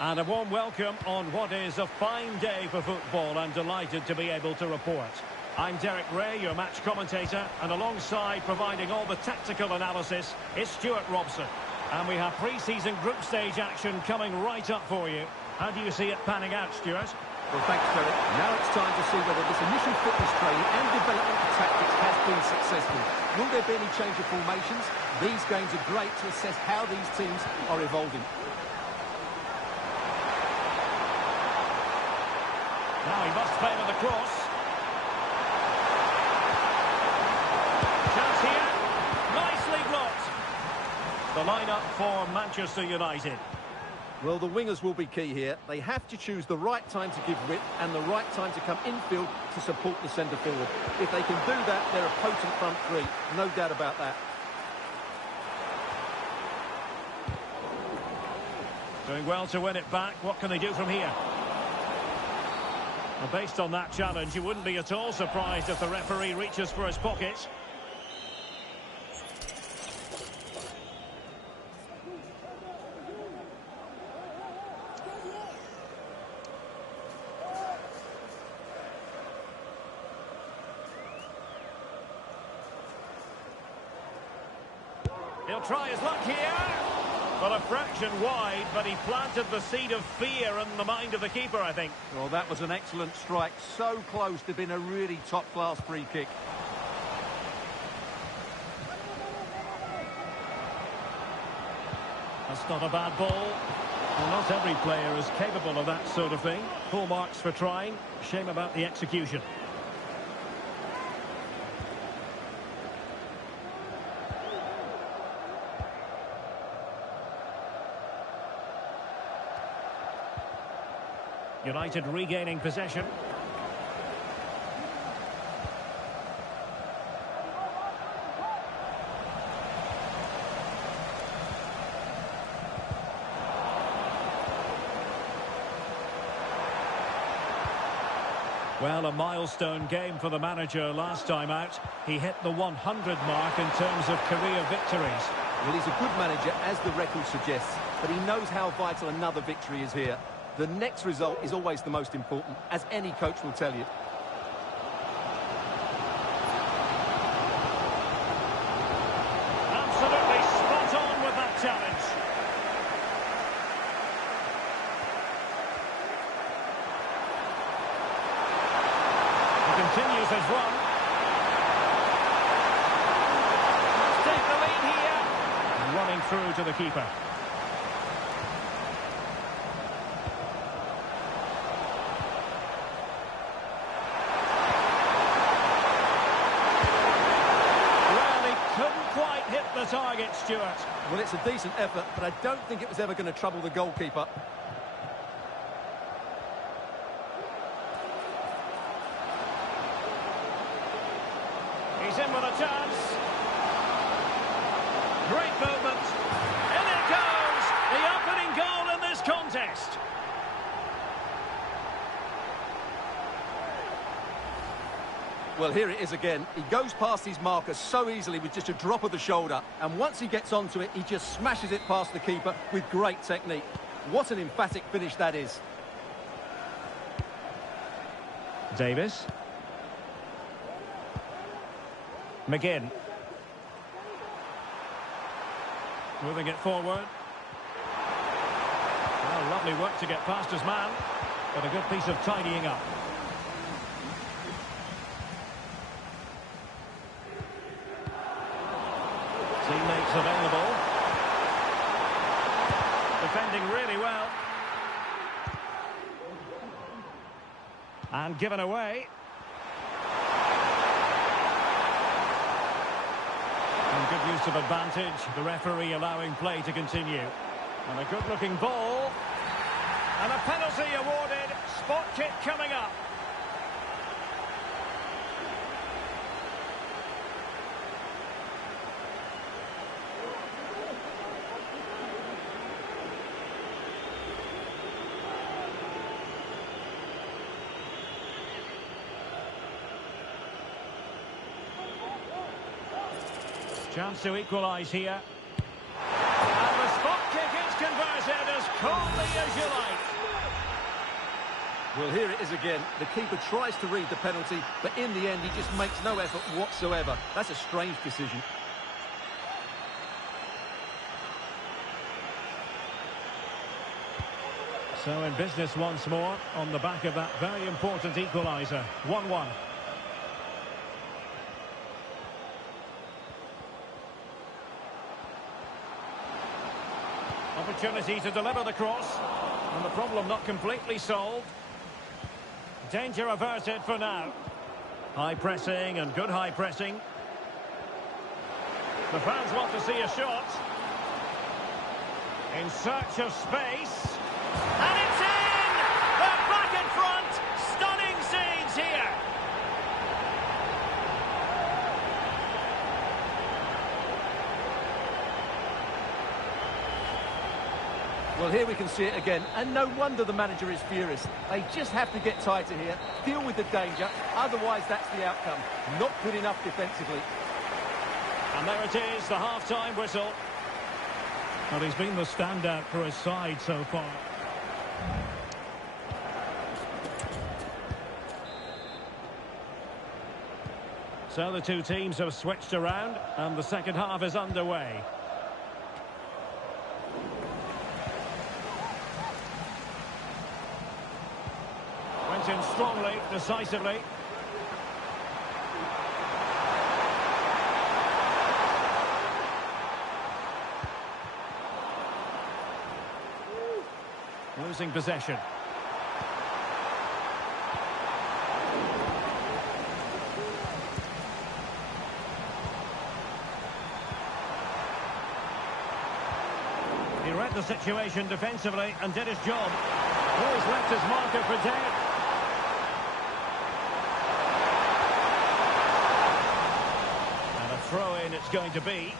And a warm welcome on what is a fine day for football. I'm delighted to be able to report. I'm Derek Ray, your match commentator, and alongside providing all the tactical analysis is Stuart Robson. And we have pre-season group stage action coming right up for you. How do you see it panning out, Stuart? Well, thanks, Derek. Now it's time to see whether this initial fitness training and development of tactics has been successful. Will there be any change of formations? These games are great to assess how these teams are evolving. Now he must favour the cross. Chance here. Nicely blocked. The lineup for Manchester United. Well, the wingers will be key here. They have to choose the right time to give width and the right time to come infield to support the centre forward. If they can do that, they're a potent front three. No doubt about that. Doing well to win it back. What can they do from here? Well, based on that challenge, you wouldn't be at all surprised if the referee reaches for his pocket. He'll try his luck here. Well, a fraction wide, but he planted the seed of fear in the mind of the keeper, I think. Well, that was an excellent strike. So close to being a really top-class free kick. That's not a bad ball. Well, not every player is capable of that sort of thing. Full marks for trying. Shame about the execution. United regaining possession. Well, a milestone game for the manager last time out. He hit the 100 mark in terms of career victories. Well, he's a good manager, as the record suggests, but he knows how vital another victory is here. The next result is always the most important, as any coach will tell you. Absolutely spot on with that challenge. He continues his run. Let's take the lead here. Running through to the keeper. The target, Stuart. Well, it's a decent effort, but I don't think it was ever going to trouble the goalkeeper. He's in with a chance. Great movement. In it goes. The opening goal in this contest. Well, here it is again. He goes past his marker so easily with just a drop of the shoulder. And once he gets onto it, he just smashes it past the keeper with great technique. What an emphatic finish that is. Davis. McGinn. Moving it forward. Well, lovely work to get past his man. But a good piece of tidying up. Teammates available. Defending really well. And given away. And good use of advantage. The referee allowing play to continue. And a good-looking ball. And a penalty awarded. Spot kick coming up. Chance to equalise here. Well, here it is again. The keeper tries to read the penalty, but in the end, he just makes no effort whatsoever. That's a strange decision. So in business once more, on the back of that very important equaliser. 1-1. Opportunity to deliver the cross. And the problem not completely solved. Danger averted for now. High pressing and good high pressing. The fans want to see a shot. In search of space. And it's in! They're back in front! Stunning scenes here! Well, here we can see it again, and no wonder the manager is furious. They just have to get tighter here, deal with the danger, otherwise that's the outcome. Not good enough defensively. And there it is, the half-time whistle. Well, he's been the standout for his side so far. So the two teams have switched around, and the second half is underway. Went in strongly, decisively. Losing possession. He read the situation defensively and did his job. Always left his marker for dead. And a throw-in it's going to be.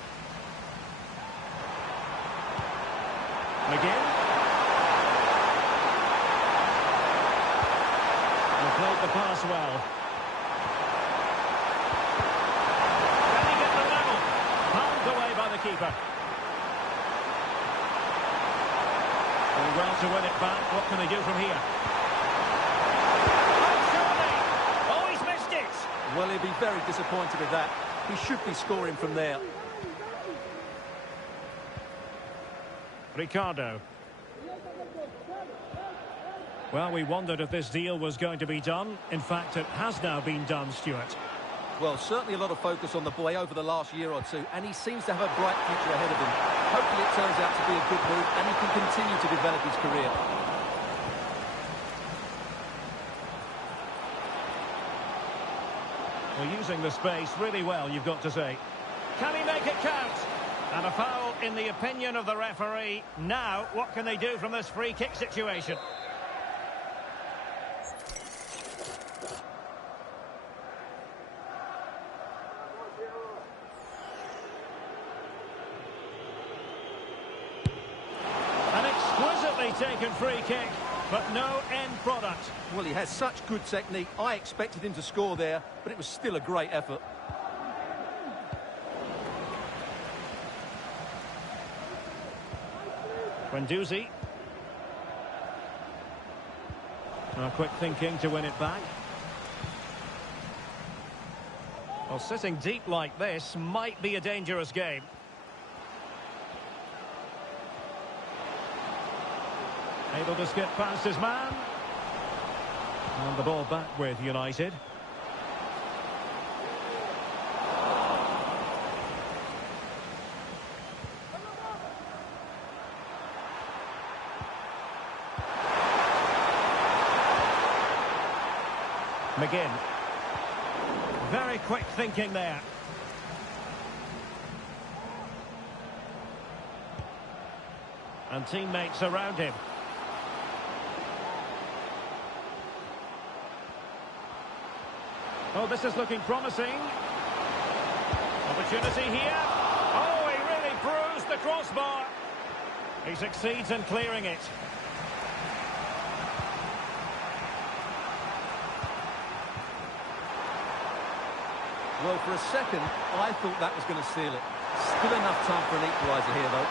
McGinn. Played the pass well. Can he get the level? Palmed away by the keeper. Doing well to win it back. What can they do from here? Oh, surely! Oh, he's missed it! Well, he'll be very disappointed with that. He should be scoring from there. Ricardo. Well, we wondered if this deal was going to be done. In fact, it has now been done, Stuart. Well, certainly a lot of focus on the boy over the last year or two, and he seems to have a bright future ahead of him. Hopefully it turns out to be a good move, and he can continue to develop his career. Well, using the space really well, you've got to say. Can he make it count? And a foul in the opinion of the referee. Now, what can they do from this free kick situation? Taken free kick, but no end product. Well, he has such good technique. I expected him to score there, but it was still a great effort. Guendouzi. Now, quick thinking to win it back. Well, sitting deep like this might be a dangerous game. Able to skip past his man. And the ball back with United. McGinn. Very quick thinking there. And teammates around him. Oh, this is looking promising. Opportunity here. Oh, he really bruised the crossbar. He succeeds in clearing it. Well, for a second, I thought that was going to seal it. Still enough time for an equaliser here, though.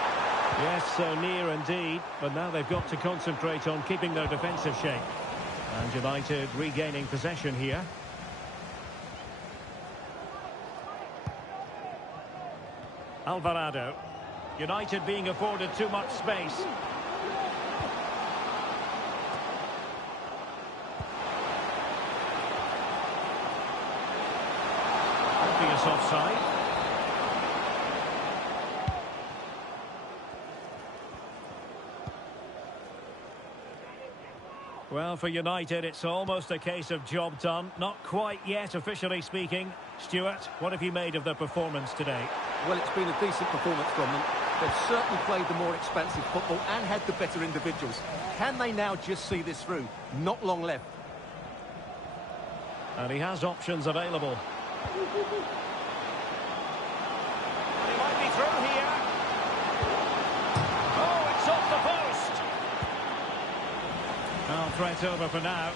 Yes, so near indeed. But now they've got to concentrate on keeping their defensive shape. And United regaining possession here. Alvarado. United being afforded too much space. Obvious offside. Well, for United, it's almost a case of job done. Not quite yet, officially speaking. Stuart, what have you made of their performance today? Well, it's been a decent performance from them. They've certainly played the more expansive football and had the better individuals. Can they now just see this through? Not long left. And he has options available. And he might be through here. Oh, it's off the post. Well, threat over for now.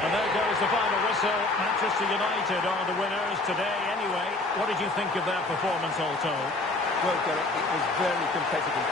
And there goes the final whistle. Manchester United are the winners today anyway. What did you think of their performance all told? Well, Derek, it was very competitive.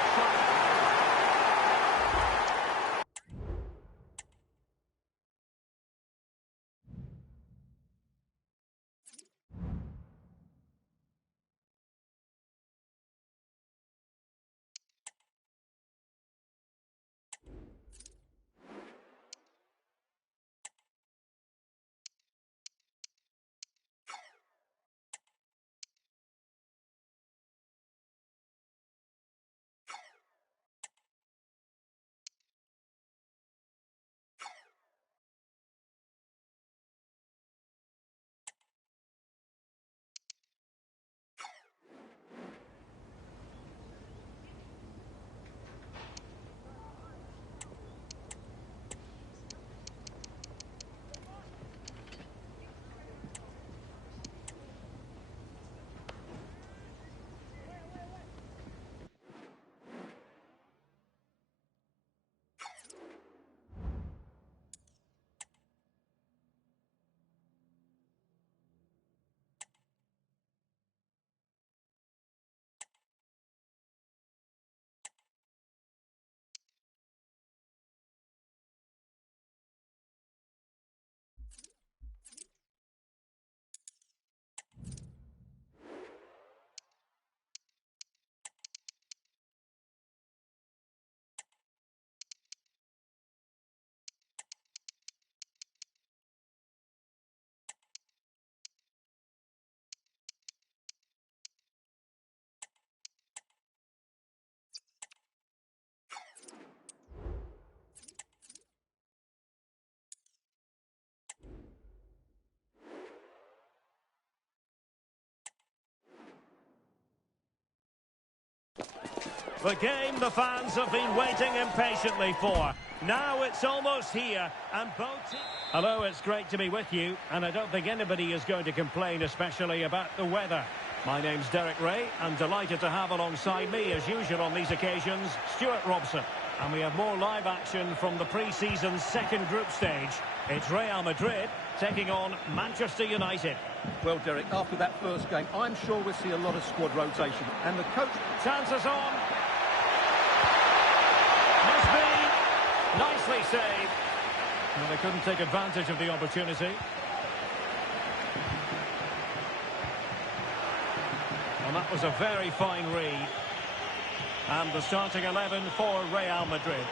The game the fans have been waiting impatiently for. Now it's almost here, and both teams... Hello, it's great to be with you, and I don't think anybody is going to complain, especially about the weather. My name's Derek Ray, and delighted to have alongside me, as usual on these occasions, Stuart Robson. And we have more live action from the pre-season second group stage. It's Real Madrid taking on Manchester United. Well, Derek, after that first game, I'm sure we'll see a lot of squad rotation. And the coach... Chances on. Must be. Nicely saved. Well, they couldn't take advantage of the opportunity. And that was a very fine read. And the starting 11 for Real Madrid.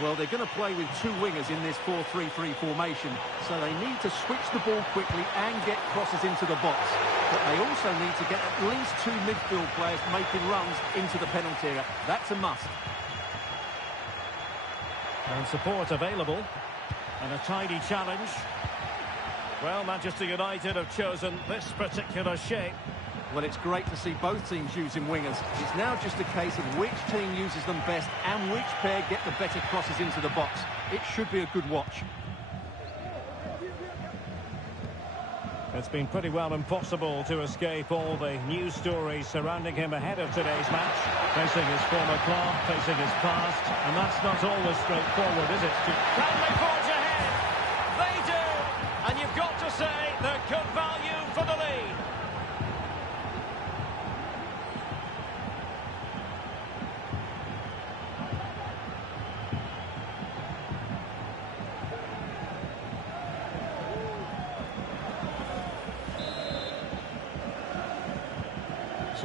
Well, they're going to play with two wingers in this 4-3-3 formation, so they need to switch the ball quickly and get crosses into the box. But they also need to get at least two midfield players making runs into the penalty area. That's a must. And support available. And a tidy challenge. Well, Manchester United have chosen this particular shape. Well, it's great to see both teams using wingers. It's now just a case of which team uses them best and which pair get the better crosses into the box. It should be a good watch. It's been pretty well impossible to escape all the news stories surrounding him ahead of today's match. Facing his former club, facing his past, and that's not always straightforward, is it? Can they forge ahead? They do! And you've got to say they're good value for the lead.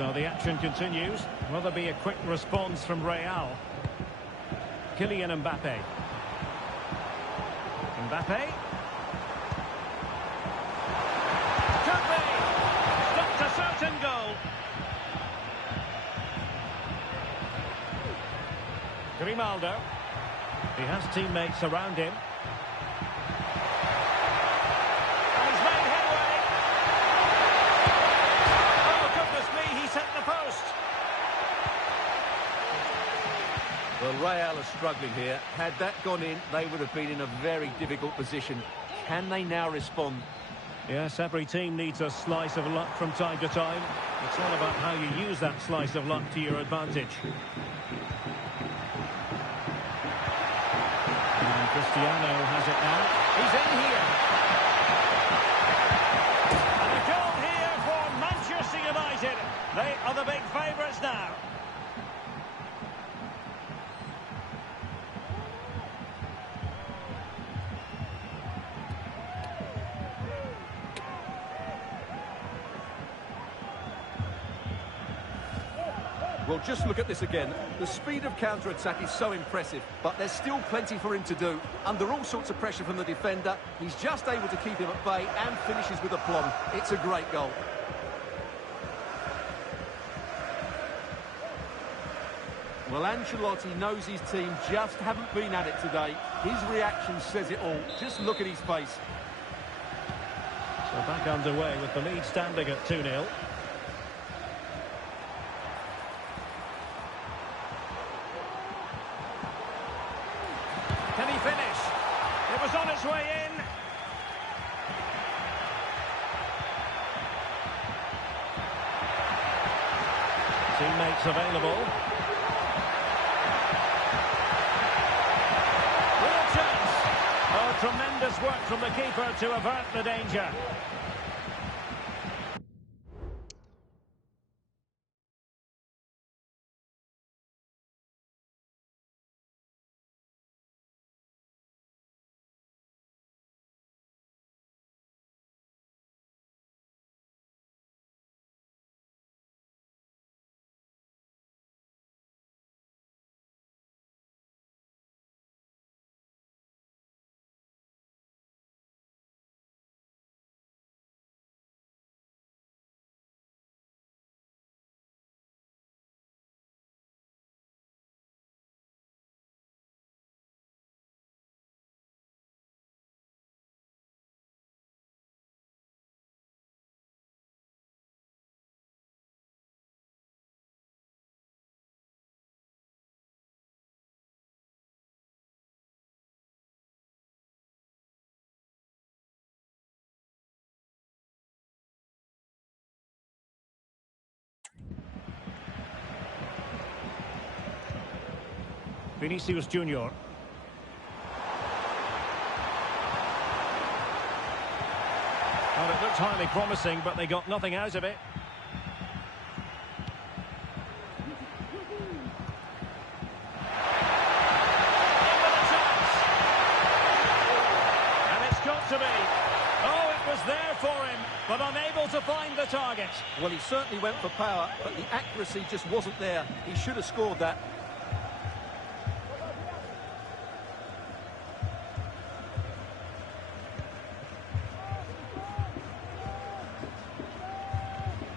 So the action continues. Will there be a quick response from Real? Kylian Mbappe. Mbappe. Could be. Stopped a certain goal. Grimaldo. He has teammates around him. And he's made headway. Oh, goodness me, he's hit the post. Well, Real are struggling here. Had that gone in, they would have been in a very difficult position. Can they now respond? Yes, every team needs a slice of luck from time to time. It's all about how you use that slice of luck to your advantage. And Cristiano has it now. He's in here. And a goal here for Manchester United. They are the big favourites now. Well, just look at this again. The speed of counter-attack is so impressive, but there's still plenty for him to do. Under all sorts of pressure from the defender, he's just able to keep him at bay and finishes with aplomb. It's a great goal. Well, Ancelotti knows his team just haven't been at it today. His reaction says it all. Just look at his face. So back underway with the lead standing at 2-0. Can he finish? It was on its way in. Teammates available. Real chance. Oh, tremendous work from the keeper to avert the danger. Vinicius Junior. Well, it looked highly promising, but they got nothing out of it. And it's got to be. Oh, it was there for him, but unable to find the target. Well, he certainly went for power, but the accuracy just wasn't there. He should have scored that.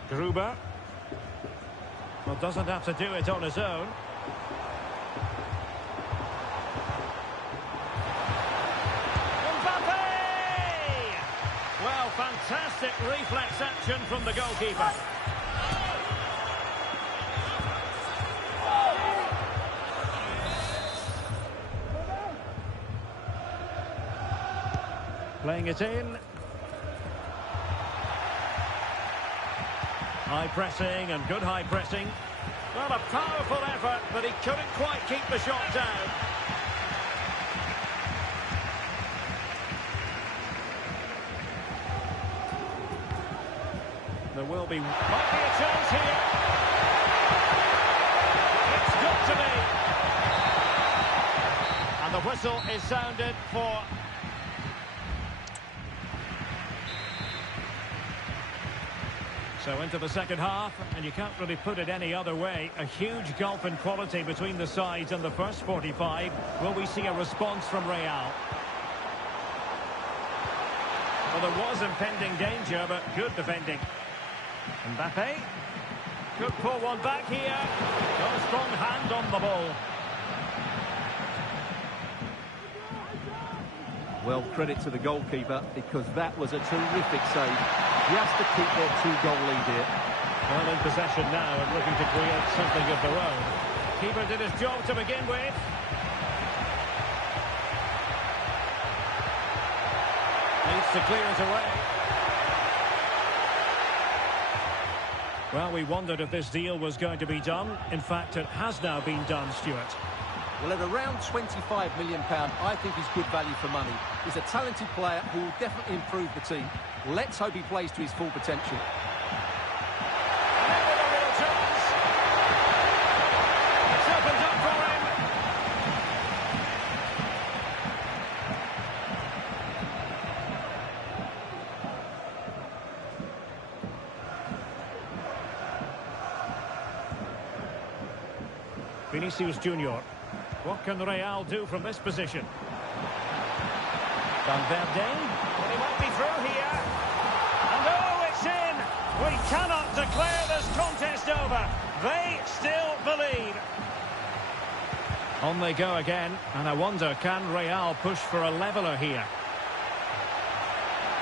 Gruber. Well, doesn't have to do it on his own. Mbappe! Well, fantastic reflex action from the goalkeeper. Playing it in. High pressing and good high pressing. Well, a powerful effort, but he couldn't quite keep the shot down. There will be... Might be a chance here. It's got to be. And the whistle is sounded for... So into the second half, and you can't really put it any other way. A huge gulf in quality between the sides in the first 45. Will we see a response from Real? Well, there was impending danger, but good defending. Mbappe. Could pull one back here. No strong hand on the ball. Well, credit to the goalkeeper, because that was a terrific save. Just to keep their 2-goal lead here. Well, in possession now and looking to create something of their own. Keeper did his job to begin with. Needs to clear it away. Well, we wondered if this deal was going to be done. In fact, it has now been done, Stuart. Well, at around £25 million, I think he's good value for money. He's a talented player who will definitely improve the team. Let's hope he plays to his full potential. And in with a real chance. It's opened up for him. Vinicius Junior. What can Real do from this position? Valverde. Well, he might be through here. And oh, it's in! We cannot declare this contest over. They still believe. On they go again. And I wonder, can Real push for a leveller here?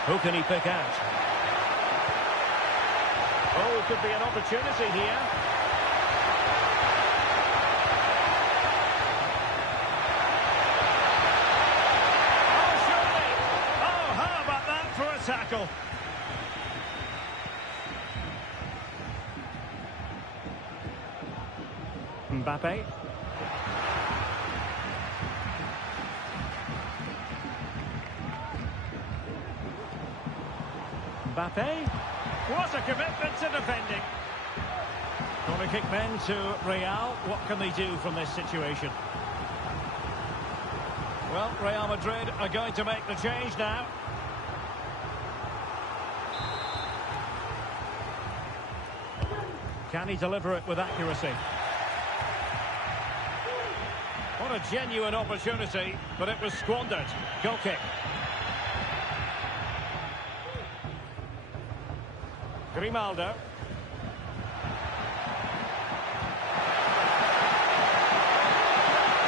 Who can he pick out? Oh, could be an opportunity here. Tackle. Mbappe. Mbappe. What a commitment to defending. Corner kick then to Real. What can they do from this situation? Well, Real Madrid are going to make the change now. Can he deliver it with accuracy? What a genuine opportunity, but it was squandered. Goal kick. Grimaldo.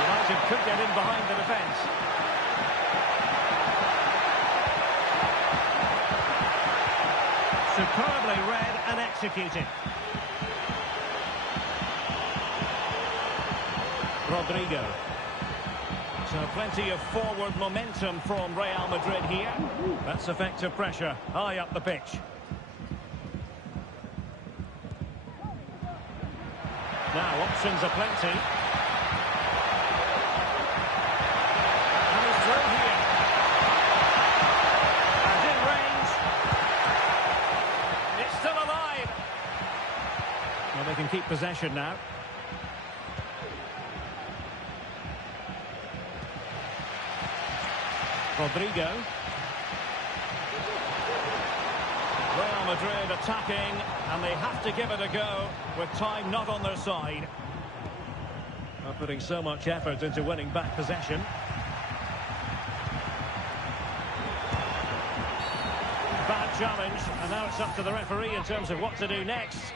United could get in behind the defence. Superbly read and executed. Rodrigo. So plenty of forward momentum from Real Madrid here. That's effective pressure high up the pitch. Now options are plenty. And he's through here. And in range. It's still alive. Well, they can keep possession now. Rodrigo. Real Madrid attacking, and they have to give it a go with time not on their side. They're putting so much effort into winning back possession. Bad challenge, and now it's up to the referee in terms of what to do next.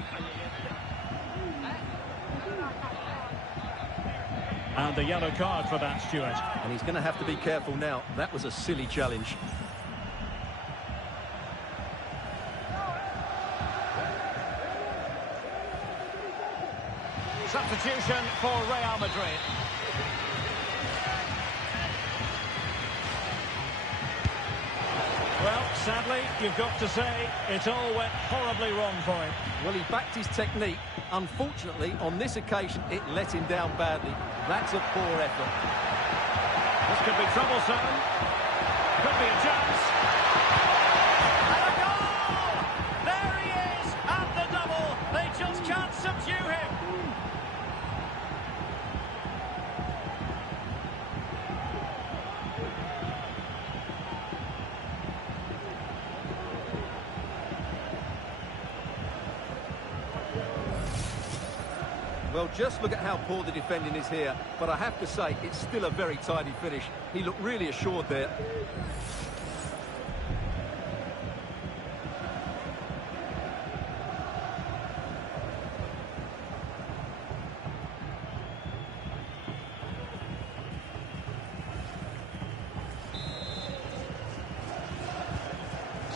And the yellow card for that, Stuart. And he's going to have to be careful now. That was a silly challenge. Substitution for Real Madrid. Well, sadly, you've got to say, it all went horribly wrong for him. Well, he backed his technique. Unfortunately, on this occasion, it let him down badly. That's a poor effort. This could be troublesome. Could be a chance. And a goal! There he is at the double. They just can't subdue him. Well, just look at how poor the defending is here. But I have to say, it's still a very tidy finish. He looked really assured there.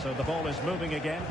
So the ball is moving again.